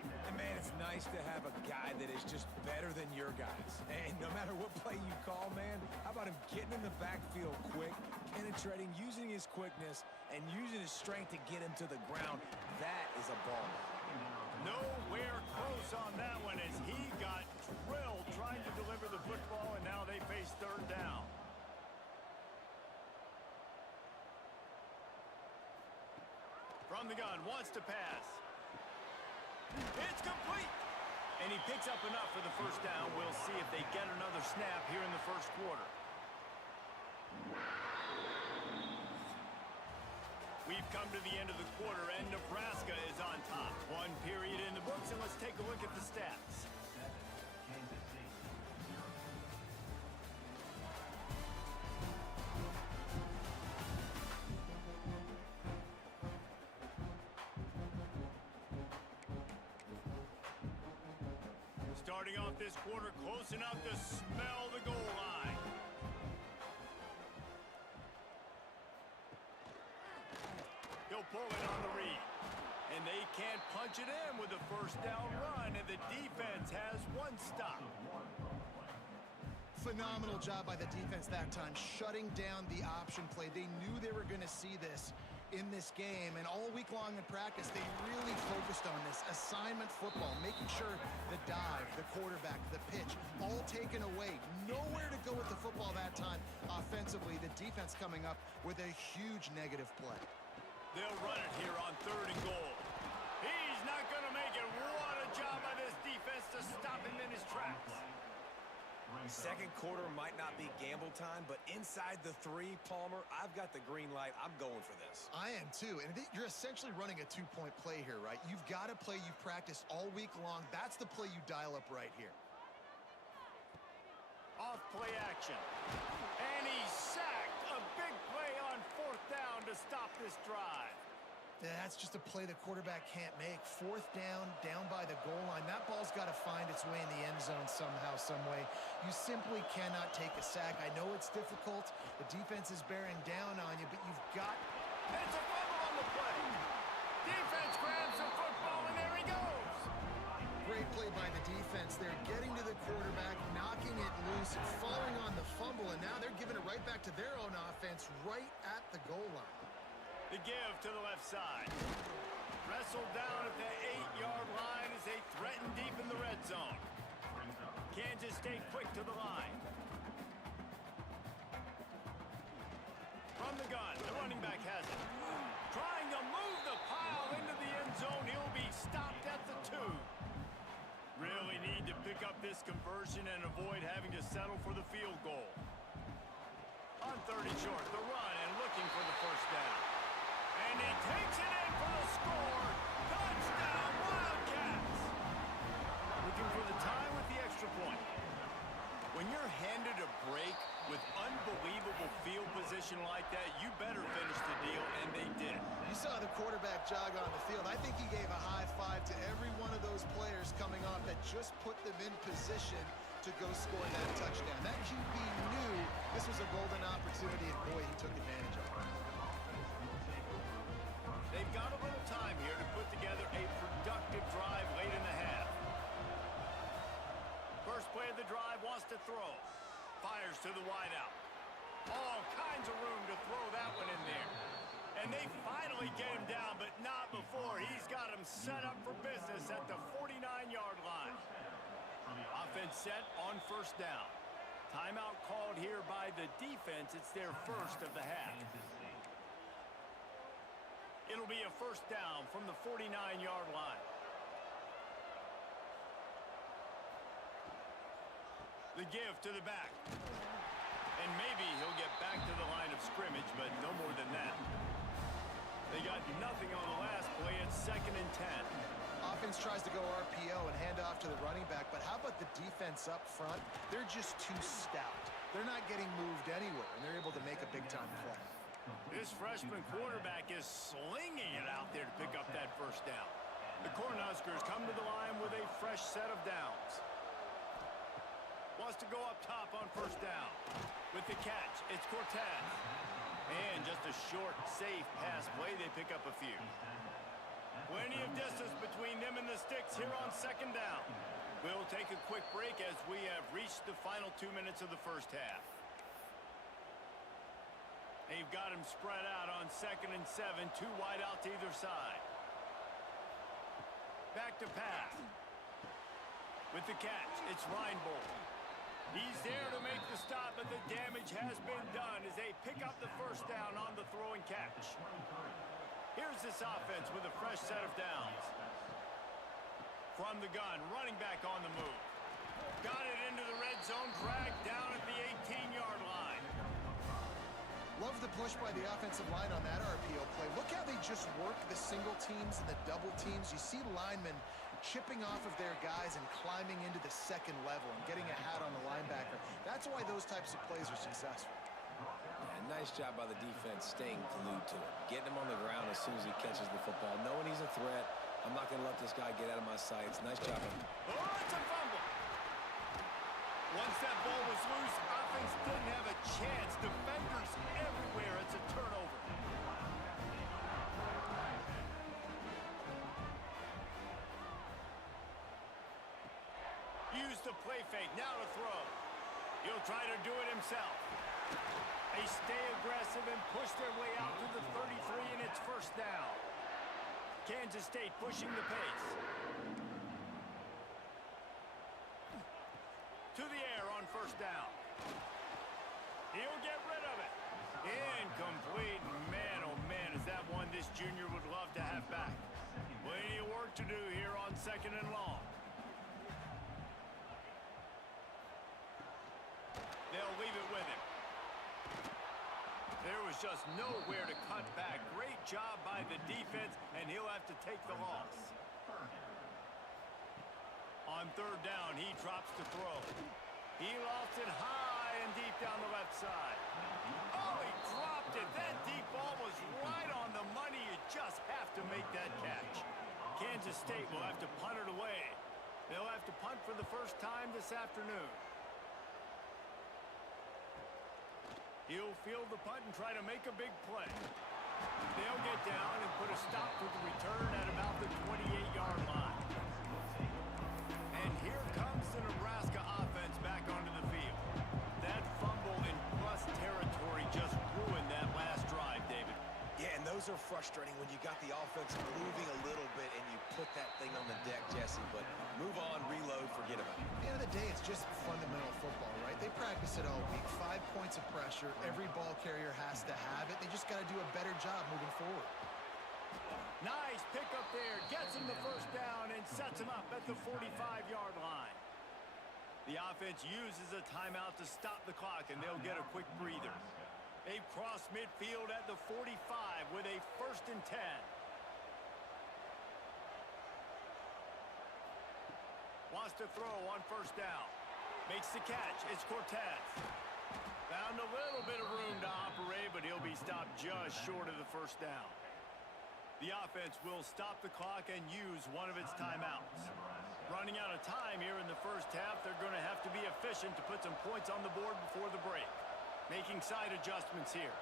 And man, it's nice to have a guy that is just better than your guys. And no matter what play you call, man, how about him getting in the backfield quick, penetrating, using his quickness, and using his strength to get him to the ground? That is a ball. Nowhere close on that one as he got drilled trying to deliver the football, and now they face third down. From the gun, wants to pass. It's complete. And he picks up enough for the first down. We'll see if they get another snap here in the first quarter. We've come to the end of the quarter, and Nebraska is on top. One period in the books, and let's take a look at the stats. Starting off this quarter close enough to smell the goal line. He'll pull it on the read. And they can't punch it in with a first down run, and the defense has one stop. Phenomenal job by the defense that time, shutting down the option play. They knew they were going to see this in this game, and all week long in practice, they really focused on this assignment football, making sure the dive, the quarterback, the pitch, all taken away. Nowhere to go with the football that time offensively. The defense coming up with a huge negative play. They'll run it here on third and goal. He's not going to make it. What a job by this defense to stop him in his tracks. Second quarter might not be gamble time, but inside the 3, Palmer, I've got the green light. I'm going for this. I am too, and you're essentially running a 2-point play here, right? You've got a play you've practiced all week long. That's the play you dial up right here. Off play action. And he's sacked. A big play on fourth down to stop this drive. That's just a play the quarterback can't make. Fourth down, down by the goal line. That ball's got to find its way in the end zone somehow, some way. You simply cannot take a sack. I know it's difficult. The defense is bearing down on you, but you've got... It's a fumble on the play. Defense grabs the football, and there he goes. Great play by the defense. They're getting to the quarterback, knocking it loose, falling on the fumble, and now they're giving it right back to their own offense right at the goal line. The give to the left side. Wrestled down at the 8-yard line as they threaten deep in the red zone. Kansas State quick to the line. From the gun, the running back has it. Trying to move the pile into the end zone. He'll be stopped at the 2. Really need to pick up this conversion and avoid having to settle for the field goal. On 30 short, the run and looking for the first down. And he takes it in for the score. Touchdown, Wildcats! Looking for the tie with the extra point. When you're handed a break with unbelievable field position like that, you better finish the deal, and they did. You saw the quarterback jog on the field. I think he gave a high five to every one of those players coming off that just put them in position to go score that touchdown. That QB knew this was a golden opportunity, and boy, he took advantage of it. They've got a little time here to put together a productive drive late in the half. First play of the drive, wants to throw. Fires to the wideout. All kinds of room to throw that one in there. And they finally get him down, but not before. He's got him set up for business at the 49-yard line. Offense set on first down. Timeout called here by the defense. It's their first of the half. It'll be a first down from the 49-yard line. The give to the back. And maybe he'll get back to the line of scrimmage, but no more than that. They got nothing on the last play. It's 2nd and 10. Offense tries to go RPO and hand off to the running back, but how about the defense up front? They're just too stout. They're not getting moved anywhere, and they're able to make a big-time play. This freshman quarterback is slinging it out there to pick up that first down. The Cornhuskers come to the line with a fresh set of downs. Wants to go up top on first down. With the catch, it's Cortez. And just a short, safe pass play, they pick up a few. Plenty of distance between them and the sticks here on 2nd down. We'll take a quick break as we have reached the final 2 minutes of the first half. They've got him spread out on 2nd and 7, 2 wide out to either side. Back to pass. With the catch, it's Reinbold. He's there to make the stop, but the damage has been done as they pick up the first down on the throw and catch. Here's this offense with a fresh set of downs. From the gun, running back on the move. Got it into the red zone, dragged down at the 18-yard line. Love the push by the offensive line on that RPO play. Look how they just work the single teams and the double teams. You see linemen chipping off of their guys and climbing into the second level and getting a hat on the linebacker. That's why those types of plays are successful. Yeah, nice job by the defense staying glued to him. Getting him on the ground as soon as he catches the football. Knowing he's a threat, I'm not going to let this guy get out of my sights. Nice job. Oh, it's a fumble. Once that ball was loose, offense didn't have a chance. Defenders everywhere. It's a turnover. Use the play fake. Now to throw. He'll try to do it himself. They stay aggressive and push their way out to the 33, and it's first down. Kansas State pushing the pace. To the air on first down. He'll get rid of it. Incomplete. Man, oh man, is that one this junior would love to have back. Plenty of work to do here on 2nd and long. They'll leave it with him. There was just nowhere to cut back. Great job by the defense, and he'll have to take the loss. On 3rd down, he drops to throw. He lost it high and deep down the left side. Oh, he dropped it. That deep ball was right on the money. You just have to make that catch. Kansas State will have to punt it away. They'll have to punt for the first time this afternoon. He'll field the punt and try to make a big play. They'll get down and put a stop to the return at about the 28-yard line. And here comes the Nebraska offense back onto the field. That fumble in plus territory just ruined that last drive, David. Yeah, and those are frustrating when you got the offense moving a little bit and you put that thing on the deck, Jesse. But move on, reload, forget about it. At the end of the day, it's just fundamental football, right? They practice it all week. 5 points of pressure. Every ball carrier has to have it. They just got to do a better job moving forward. Nice pickup there. Gets him the first down and sets him up at the 45-yard line. The offense uses a timeout to stop the clock, and they'll get a quick breather. They've crossed midfield at the 45 with a 1st and 10. Wants to throw on 1st down. Makes the catch. It's Cortez. Found a little bit of room to operate, but he'll be stopped just short of the 1st down. The offense will stop the clock and use one of its timeouts. Running out of time here in the 1st half, they're going to have to be efficient to put some points on the board before the break. Making side adjustments here.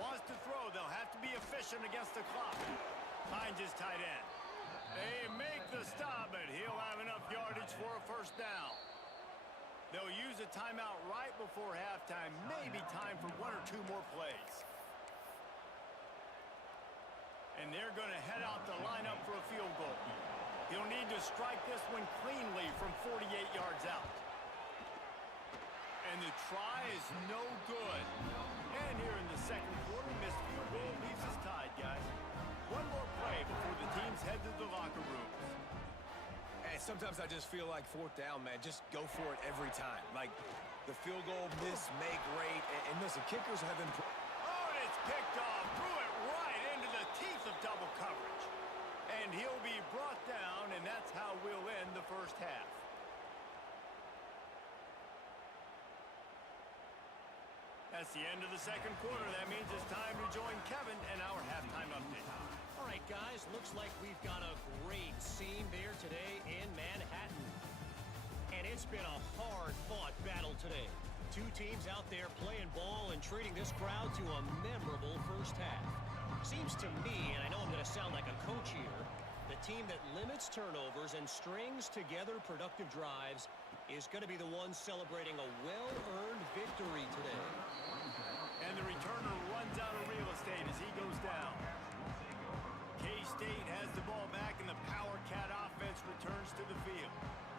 Wants to throw. They'll have to be efficient against the clock. Finds his tight end. They make the stop, but he'll have enough yardage for a 1st down. They'll use a timeout right before halftime. Maybe time for 1 or 2 more plays. And they're going to head out to line up for a field goal. He'll need to strike this one cleanly from 48 yards out. And the try is no good. And here in the 2nd quarter, missed field goal leaves us tied, guys. One more play before the teams head to the locker rooms. And sometimes I just feel like 4th down, man. Just go for it every time. Like the field goal, miss, make, rate. And listen, kickers have been... Oh, and it's picked off. Threw it right into the teeth of double coverage. And he'll be brought down, and that's how we'll end the 1st half. That's the end of the 2nd quarter. That means it's time to join Kevin and our halftime update. All right, guys, looks like we've got a great scene there today in Manhattan. And it's been a hard-fought battle today. 2 teams out there playing ball and treating this crowd to a memorable 1st half. Seems to me, and I know I'm going to sound like a coach here, the team that limits turnovers and strings together productive drives is going to be the one celebrating a well-earned victory today. And the returner runs out of real estate as he goes down. K-State has the ball back, and the Power Cat offense returns to the field.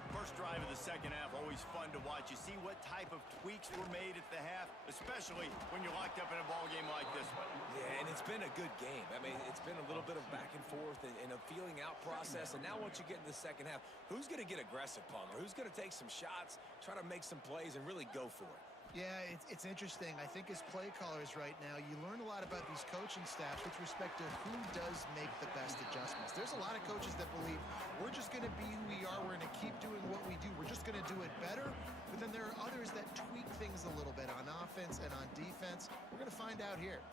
First drive of the 2nd half, always fun to watch. You see what type of tweaks were made at the half, especially when you're locked up in a ball game like this one. Yeah, and it's been a good game. I mean, it's been a little bit of back and forth and a feeling out process. And now once you get in the 2nd half, who's going to get aggressive, Palmer? Who's going to take some shots, try to make some plays, and really go for it? Yeah, it's interesting. I think as play callers right now, you learn a lot about these coaching staffs with respect to who does make the best adjustments. There's a lot of coaches that believe we're just going to be who we are. We're going to keep doing what we do. We're just going to do it better. But then there are others that tweak things a little bit on offense and on defense. We're going to find out here.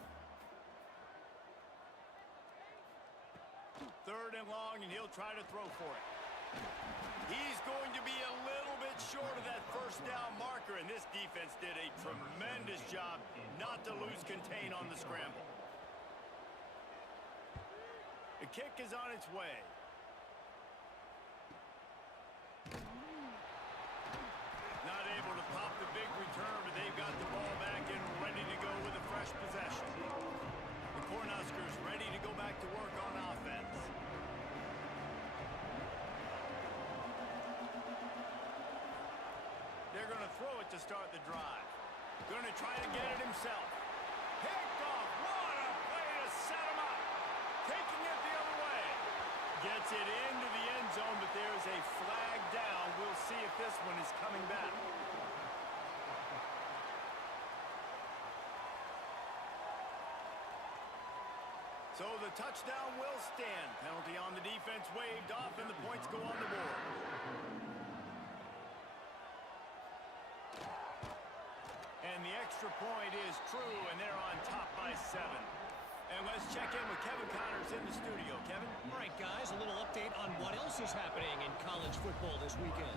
3rd and long, and he'll try to throw for it. He's going to be a little bit short of that 1st down marker, and this defense did a tremendous job not to lose contain on the scramble. The kick is on its way. Not able to pop the big return, but they've got the ball back and ready to go with a fresh possession. The Cornhuskers ready to go back to work on offense. They're going to throw it to start the drive. Going to try to get it himself. Picked off. What a play to set him up. Taking it the other way. Gets it into the end zone, but there's a flag down. We'll see if this one is coming back. So the touchdown will stand. Penalty on the defense waved off, and the points go on the board. And the extra point is true, and they're on top by 7. And let's check in with Kevin Connors in the studio. Kevin? All right, guys, a little update on what else is happening in college football this weekend.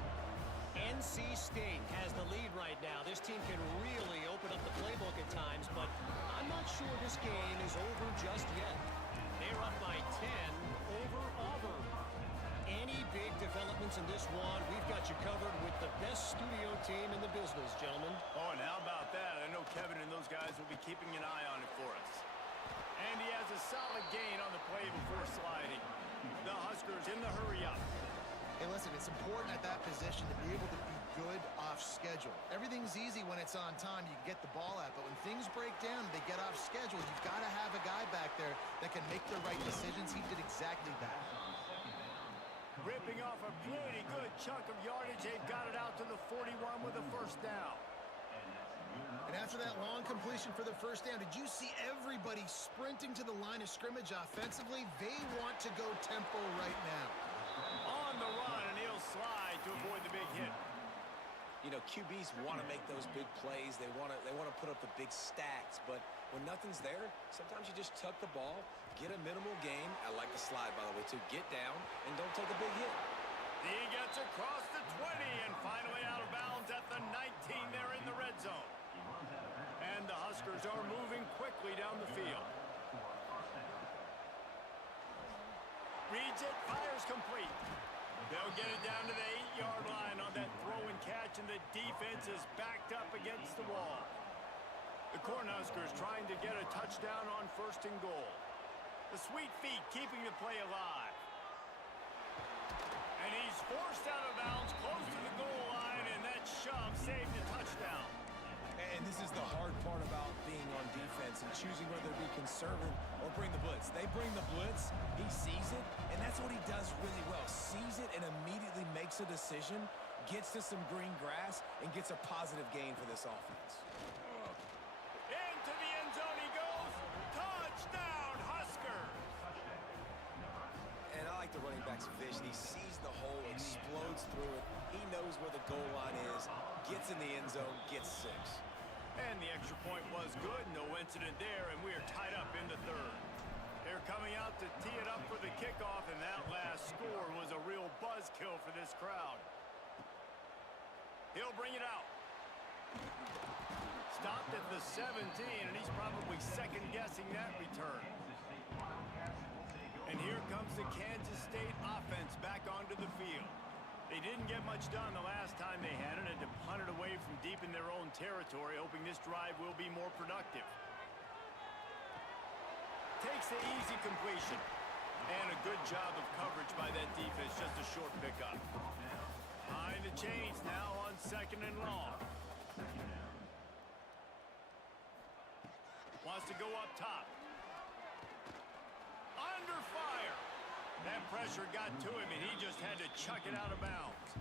NC State has the lead right now. This team can really open up the playbook at times, but I'm not sure this game is over just yet. They're up by 10 over Auburn. Any big developments in this one, we've got you covered with the best studio team in the business, gentlemen. Oh, and how about that? I know Kevin and those guys will be keeping an eye on it for us. And he has a solid gain on the play before sliding. The Huskers in the hurry up. Hey, listen, it's important at that position to be able to be good off schedule. Everything's easy when it's on time. You can get the ball out, but when things break down and they get off schedule, you've got to have a guy back there that can make the right decisions. He did exactly that. Ripping off a pretty good chunk of yardage. They've got it out to the 41 with a first down. And after that long completion for the first down, did you see everybody sprinting to the line of scrimmage offensively? They want to go tempo right now. On the run, and he'll slide to avoid the big hit. You know, QBs want to make those big plays. They want to put up the big stats. But when nothing's there, sometimes you just tuck the ball, get a minimal gain. I like the slide, by the way, too. Get down and don't take a big hit. He gets across the 20 and finally out of bounds at the 19 there in the red zone. And the Huskers are moving quickly down the field. Reads it, fires complete. They'll get it down to the 8-yard line on that throw and catch, and the defense is backed up against the wall. The Cornhuskers trying to get a touchdown on 1st and goal. The sweet feet keeping the play alive. And he's forced out of bounds close to the goal line, and that shove saved a touchdown. And this is the hard part about being on defense and choosing whether to be conservative or bring the blitz. They bring the blitz, he sees it, and that's what he does really well. Sees it and immediately makes a decision, gets to some green grass, and gets a positive gain for this offense. Into the end zone he goes. Touchdown, Huskers! And I like the running back's vision. He sees the hole, explodes through it. He knows where the goal line is, gets in the end zone, gets 6. And the extra point was good. No incident there, and we are tied up in the 3rd. They're coming out to tee it up for the kickoff, and that last score was a real buzzkill for this crowd. He'll bring it out. Stopped at the 17, and he's probably second-guessing that return. And here comes the Kansas State offense back onto the field. They didn't get much done the last time they had it, and to punt it away from deep in their own territory, hoping this drive will be more productive. Takes the easy completion. And a good job of coverage by that defense, just a short pickup. Behind the chains now on 2nd and long. Wants to go up top. Under fire. That pressure got to him, and he just had to chuck it out of bounds.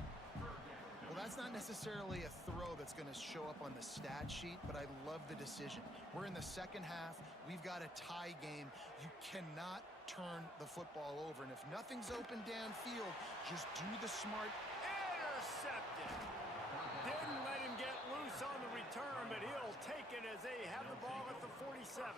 Well, that's not necessarily a throw that's going to show up on the stat sheet, but I love the decision. We're in the second half. We've got a tie game. You cannot turn the football over, and if nothing's open downfield, just do the smart. Intercepted. Didn't let him get loose on the return, but he'll take it as they have the ball at the 47.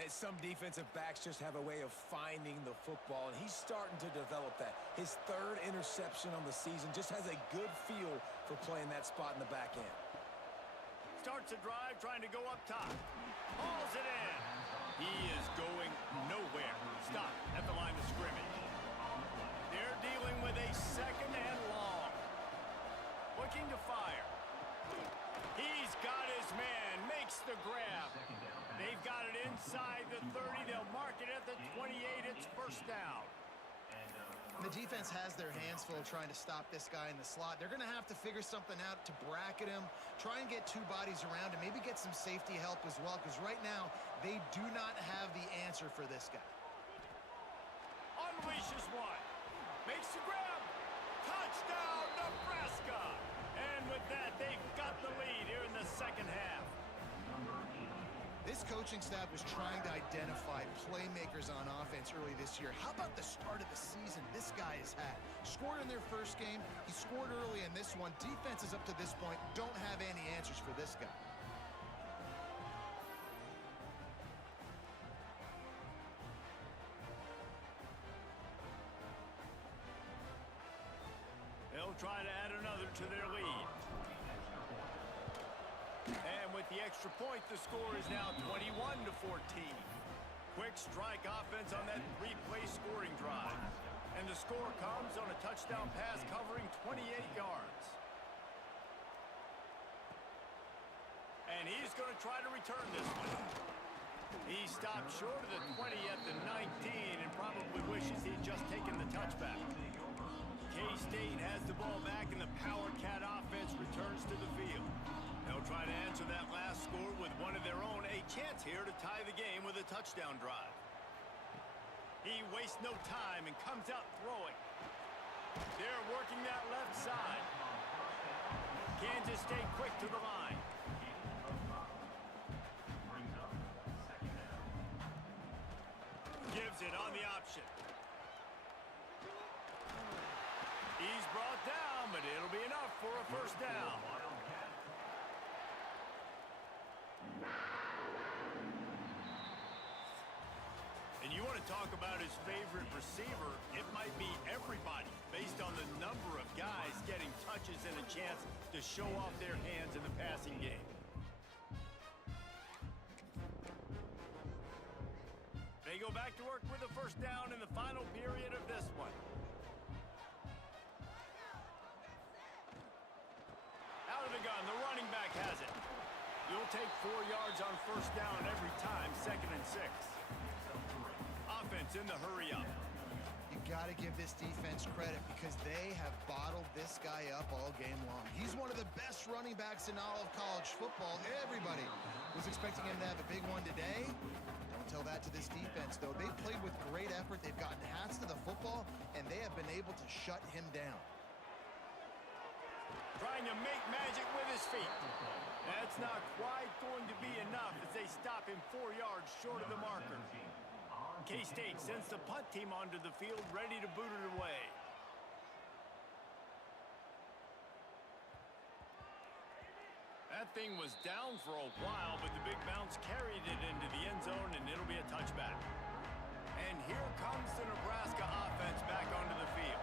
And some defensive backs just have a way of finding the football, and he's starting to develop that. His 3rd interception on the season, just has a good feel for playing that spot in the back end. Starts a drive, trying to go up top. Hauls it in. He is going nowhere. Stop at the line of scrimmage. They're dealing with a 2nd and long. Looking to fire. He's got his man, makes the grab. They've got it inside the 30. They'll mark it at the 28. It's first down. The defense has their hands full trying to stop this guy in the slot. They're going to have to figure something out to bracket him, try and get 2 bodies around him, maybe get some safety help as well, because right now they do not have the answer for this guy. Unleashes one. Makes the grab. Touchdown, Nebraska. And with that, they've got the lead here in the second half. This coaching staff was trying to identify playmakers on offense early this year. How about the start of the season this guy has had? Scored in their first game. He scored early in this one. Defenses up to this point don't have any answers for this guy. They'll try to add another to their lead. And with the extra point, the score is now 21-14. Quick strike offense on that 3-play scoring drive. And the score comes on a touchdown pass covering 28 yards. And And he's going to try to return this one. He stopped short of the 20 at the 19 and probably wishes he'd just taken the touchback. K-State has the ball back and the Power Cat offense returns to the field. They'll try to answer that last score with one of their own. A chance here to tie the game with a touchdown drive. He wastes no time and comes out throwing. They're working that left side. Kansas State quick to the line. Gives it on the option. He's brought down, but it'll be enough for a first down. And you want to talk about his favorite receiver, it might be everybody based on the number of guys getting touches and a chance to show off their hands in the passing game. They go back to work with a first down in the final period of this one. Out of the gun, the running back has it. You'll take 4 yards on first down every time, 2nd and 6. Offense in the hurry up. You got to give this defense credit because they have bottled this guy up all game long. He's one of the best running backs in all of college football. Everybody was expecting him to have a big one today. Don't tell that to this defense, though. They've played with great effort. They've gotten hats to the football, and they have been able to shut him down. Trying to make magic with his feet. That's not quite going to be enough as they stop him 4 yards short of the marker. K-State sends the punt team onto the field, ready to boot it away. That thing was down for a while, but the big bounce carried it into the end zone, and it'll be a touchback. And here comes the Nebraska offense back onto the field.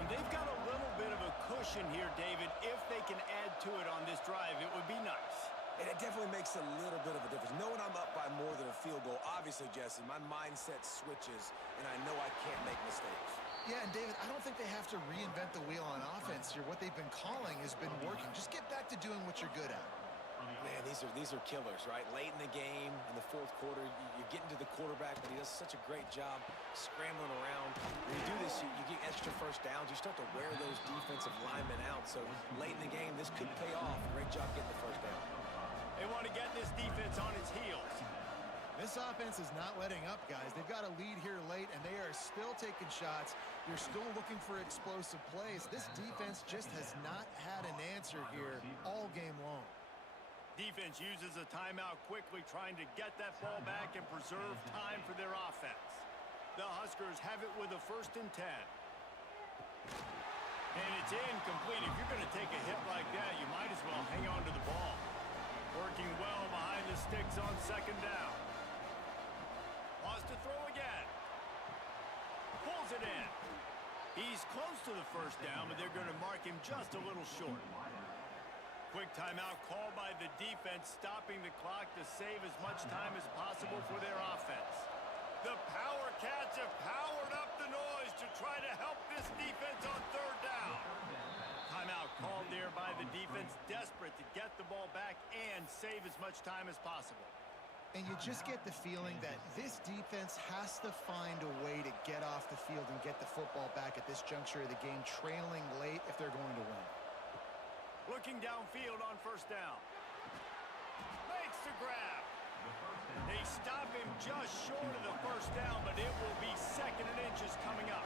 And they've got a little bit of a cushion here, David. If they can add to it on this drive, it would be nice. And it definitely makes a little bit of a difference. Knowing I'm up by more than a field goal, obviously, Jesse, my mindset switches, and I know I can't make mistakes. Yeah, and David, I don't think they have to reinvent the wheel on offense here. What they've been calling has been working. Just get back to doing what you're good at. Man, these are killers, right? Late in the game, in the fourth quarter, you're getting to the quarterback, but he does such a great job scrambling around. When you do this, you get extra first downs. You start to wear those defensive linemen out. So late in the game, this could pay off. Great job getting the first down. They want to get this defense on its heels. This offense is not letting up, guys. They've got a lead here late, and they are still taking shots. They're still looking for explosive plays. This defense just has not had an answer here all game long. Defense uses a timeout quickly, trying to get that ball back and preserve time for their offense. The Huskers have it with a 1st and 10. And it's incomplete. If you're going to take a hit like that, you might as well hang on to the ball. Working well behind the sticks on 2nd down. Wants to throw again. Pulls it in. He's close to the first down, but they're going to mark him just a little short. Quick timeout called by the defense, stopping the clock to save as much time as possible for their offense. The Power Cats have powered up the noise to try to help this defense on 3rd down. Timeout called there by the defense, desperate to get the ball back and save as much time as possible. And you just get the feeling that this defense has to find a way to get off the field and get the football back at this juncture of the game, trailing late if they're going to win. Looking downfield on 1st down. Makes the grab. They stop him just short of the first down, but it will be 2nd and inches coming up.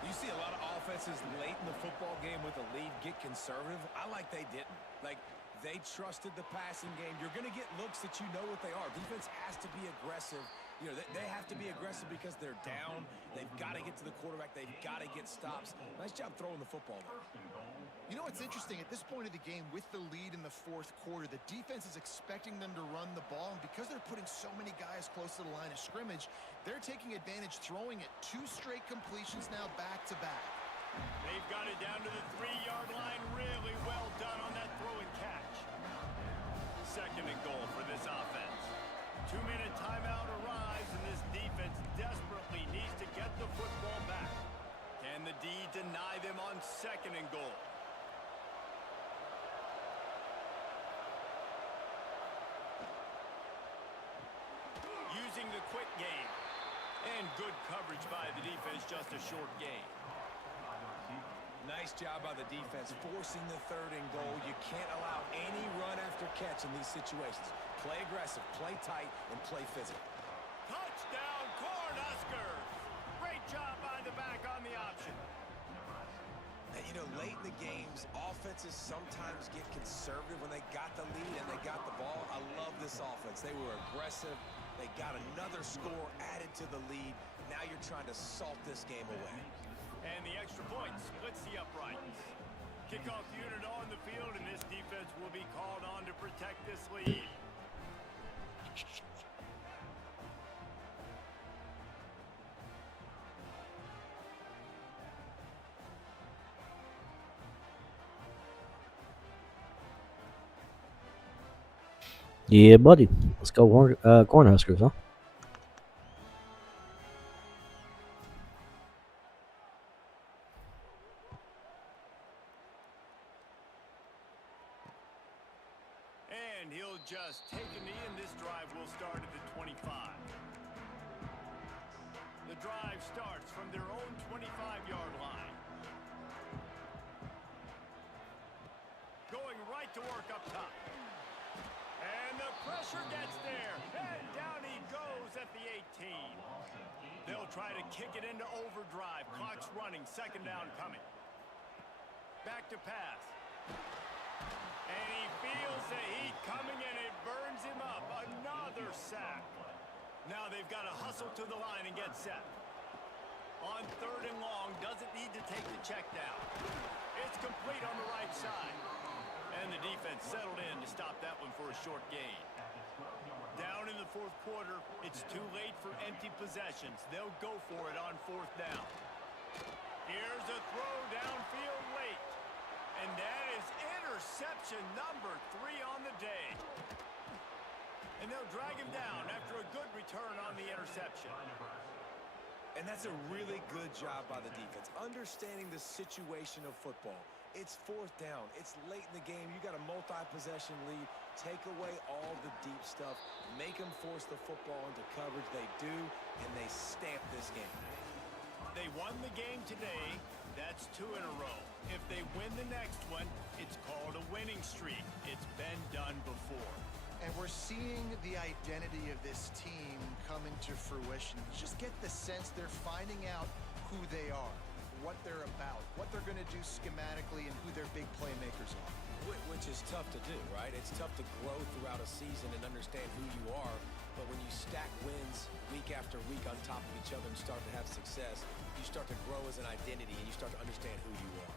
You see a lot of offenses late in the football game with a lead get conservative. I like they didn't. Like, they trusted the passing game. You're going to get looks that you know what they are. Defense has to be aggressive. You know, they have to be aggressive because they're down. They've got to get to the quarterback. They've got to get stops. Nice job throwing the football there. You know what's interesting? At this point of the game, with the lead in the 4th quarter, the defense is expecting them to run the ball, and because they're putting so many guys close to the line of scrimmage, they're taking advantage, throwing it 2 straight completions now back-to-back. They've got it down to the 3-yard line. Really well done on that throw and catch. 2nd and goal for this offense. 2-minute timeout arrives, and this defense desperately needs to get the football back. Can the D deny them on 2nd and goal? forcing the quick game. And good coverage by the defense, just a short game. Nice job by the defense, forcing the 3rd and goal. You can't allow any run after catch in these situations. Play aggressive, play tight, and play physical. Touchdown, Cornhuskers! Great job by the back on the option. And, you know, late in the games, offenses sometimes get conservative when they got the lead and they got the ball. I love this offense. They were aggressive. They got another score added to the lead. Now you're trying to salt this game away. And the extra point splits the uprights. Kickoff unit on the field, and this defense will be called on to protect this lead. Yeah, buddy. Let's go Cornhuskers, huh? And he'll just take a knee, and this drive will start at the 25. The drive starts from their own 25-yard line. Going right to work up top. And the pressure gets there. And down he goes at the 18. They'll try to kick it into overdrive. Clock's running. 2nd down coming. Back to pass. And he feels the heat coming, and it burns him up. Another sack. Now they've got to hustle to the line and get set. On 3rd and long, doesn't need to take the check down. It's complete on the right side. And the defense settled in to stop that one for a short gain. Down in the 4th quarter, it's too late for empty possessions. They'll go for it on 4th down. Here's a throw downfield late. And that is interception number 3 on the day. And they'll drag him down after a good return on the interception. And that's a really good job by the defense, understanding the situation of football. It's 4th down. It's late in the game. You got a multi-possession lead. Take away all the deep stuff. Make them force the football into coverage. They do, and they stamp this game. They won the game today. That's 2 in a row. If they win the next one, it's called a winning streak. It's been done before. And we're seeing the identity of this team come into fruition. You just get the sense they're finding out who they are, what they're about, what they're going to do schematically, and who their big playmakers are. Which is tough to do, right? It's tough to grow throughout a season and understand who you are. But when you stack wins week after week on top of each other and start to have success, you start to grow as an identity and you start to understand who you are.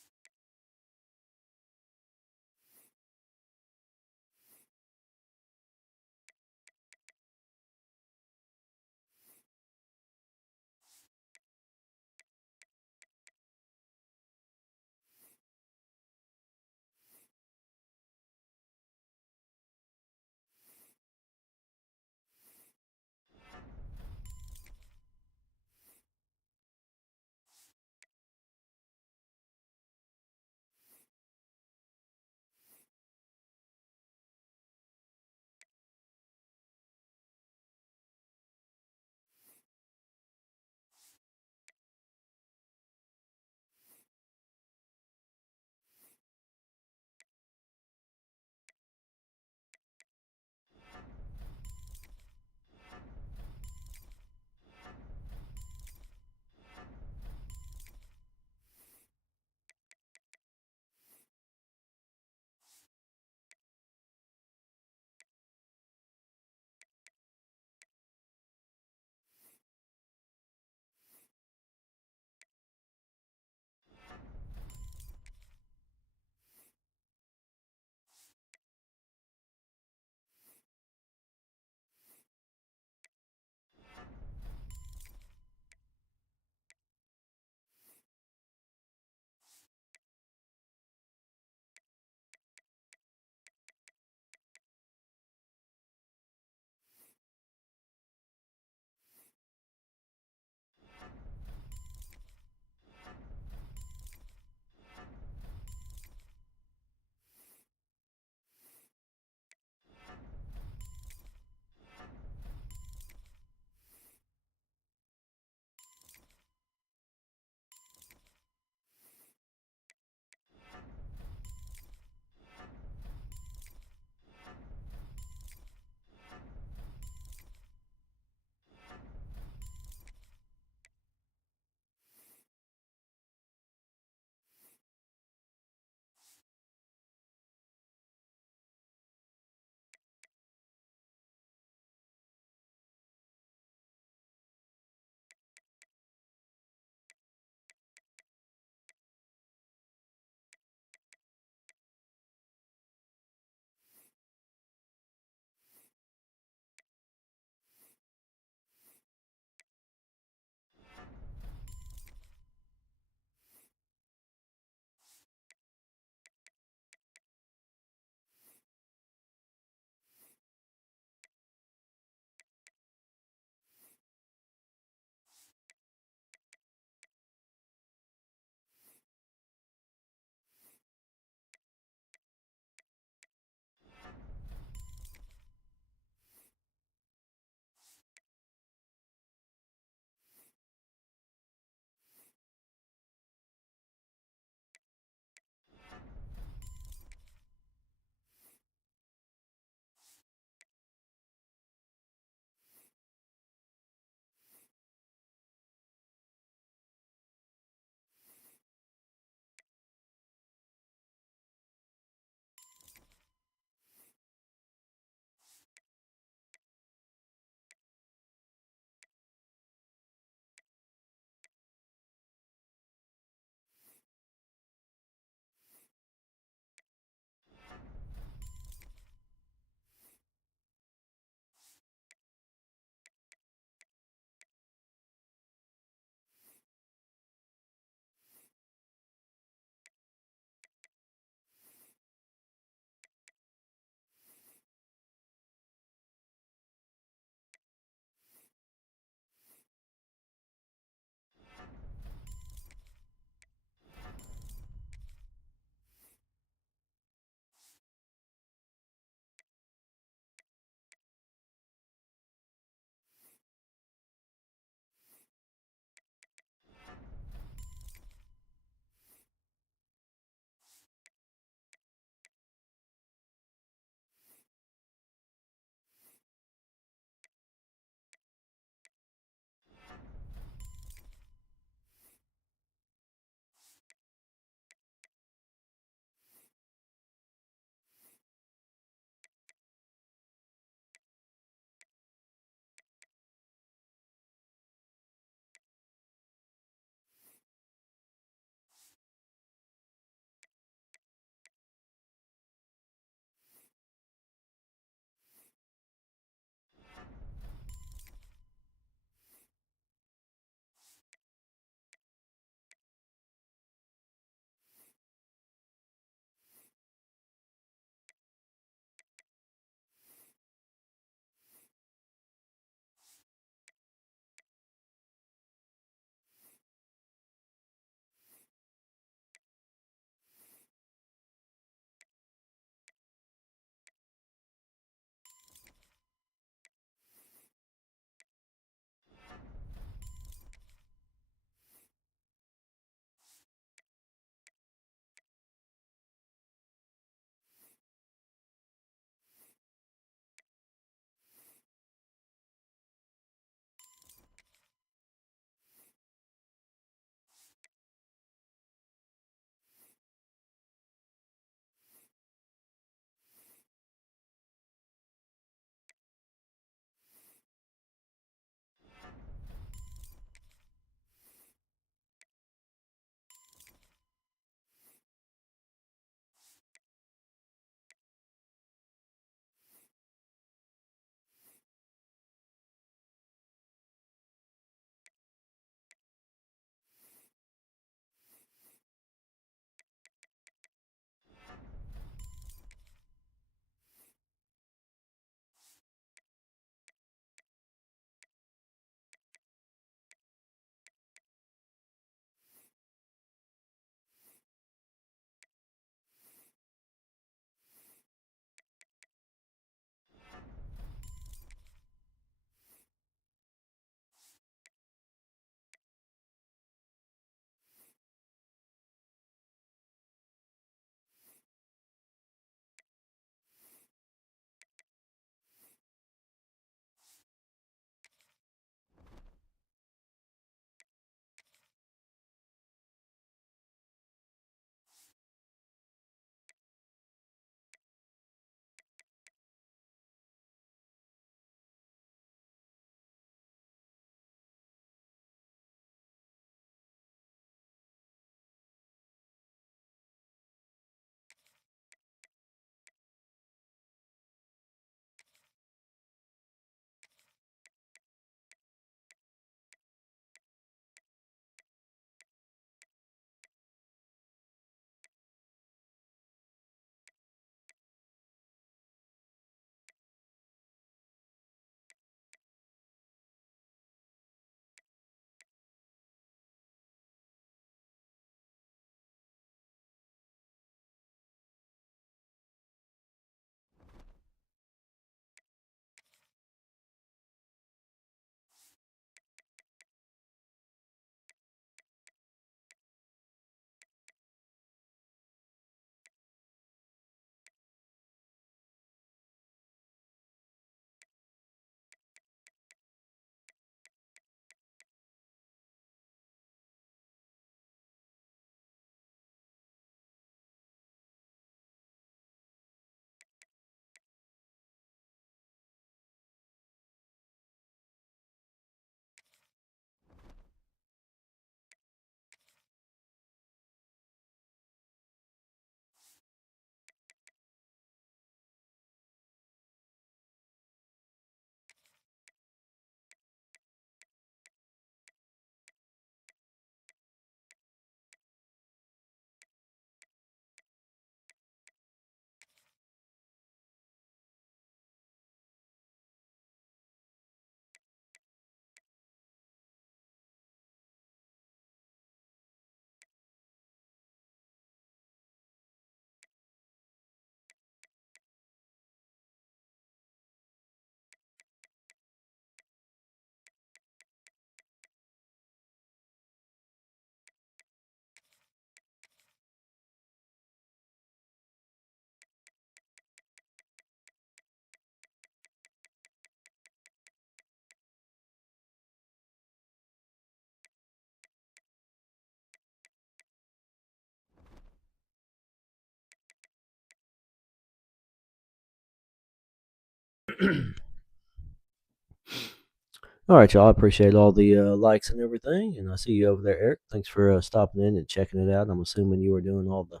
All right, y'all. I appreciate all the likes and everything, and I see you over there, Eric. Thanks for stopping in and checking it out. I'm assuming you were doing all the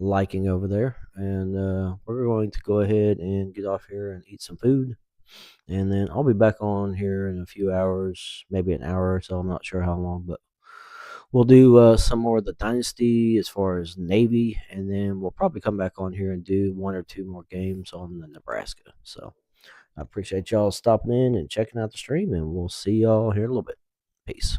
liking over there, and we're going to go ahead and get off here and eat some food, and then I'll be back on here in a few hours, maybe an hour or so. I'm not sure how long, but we'll do some more of the Dynasty as far as Navy, and then we'll probably come back on here and do one or two more games on the Nebraska. So I appreciate y'all stopping in and checking out the stream, and we'll see y'all here in a little bit. Peace.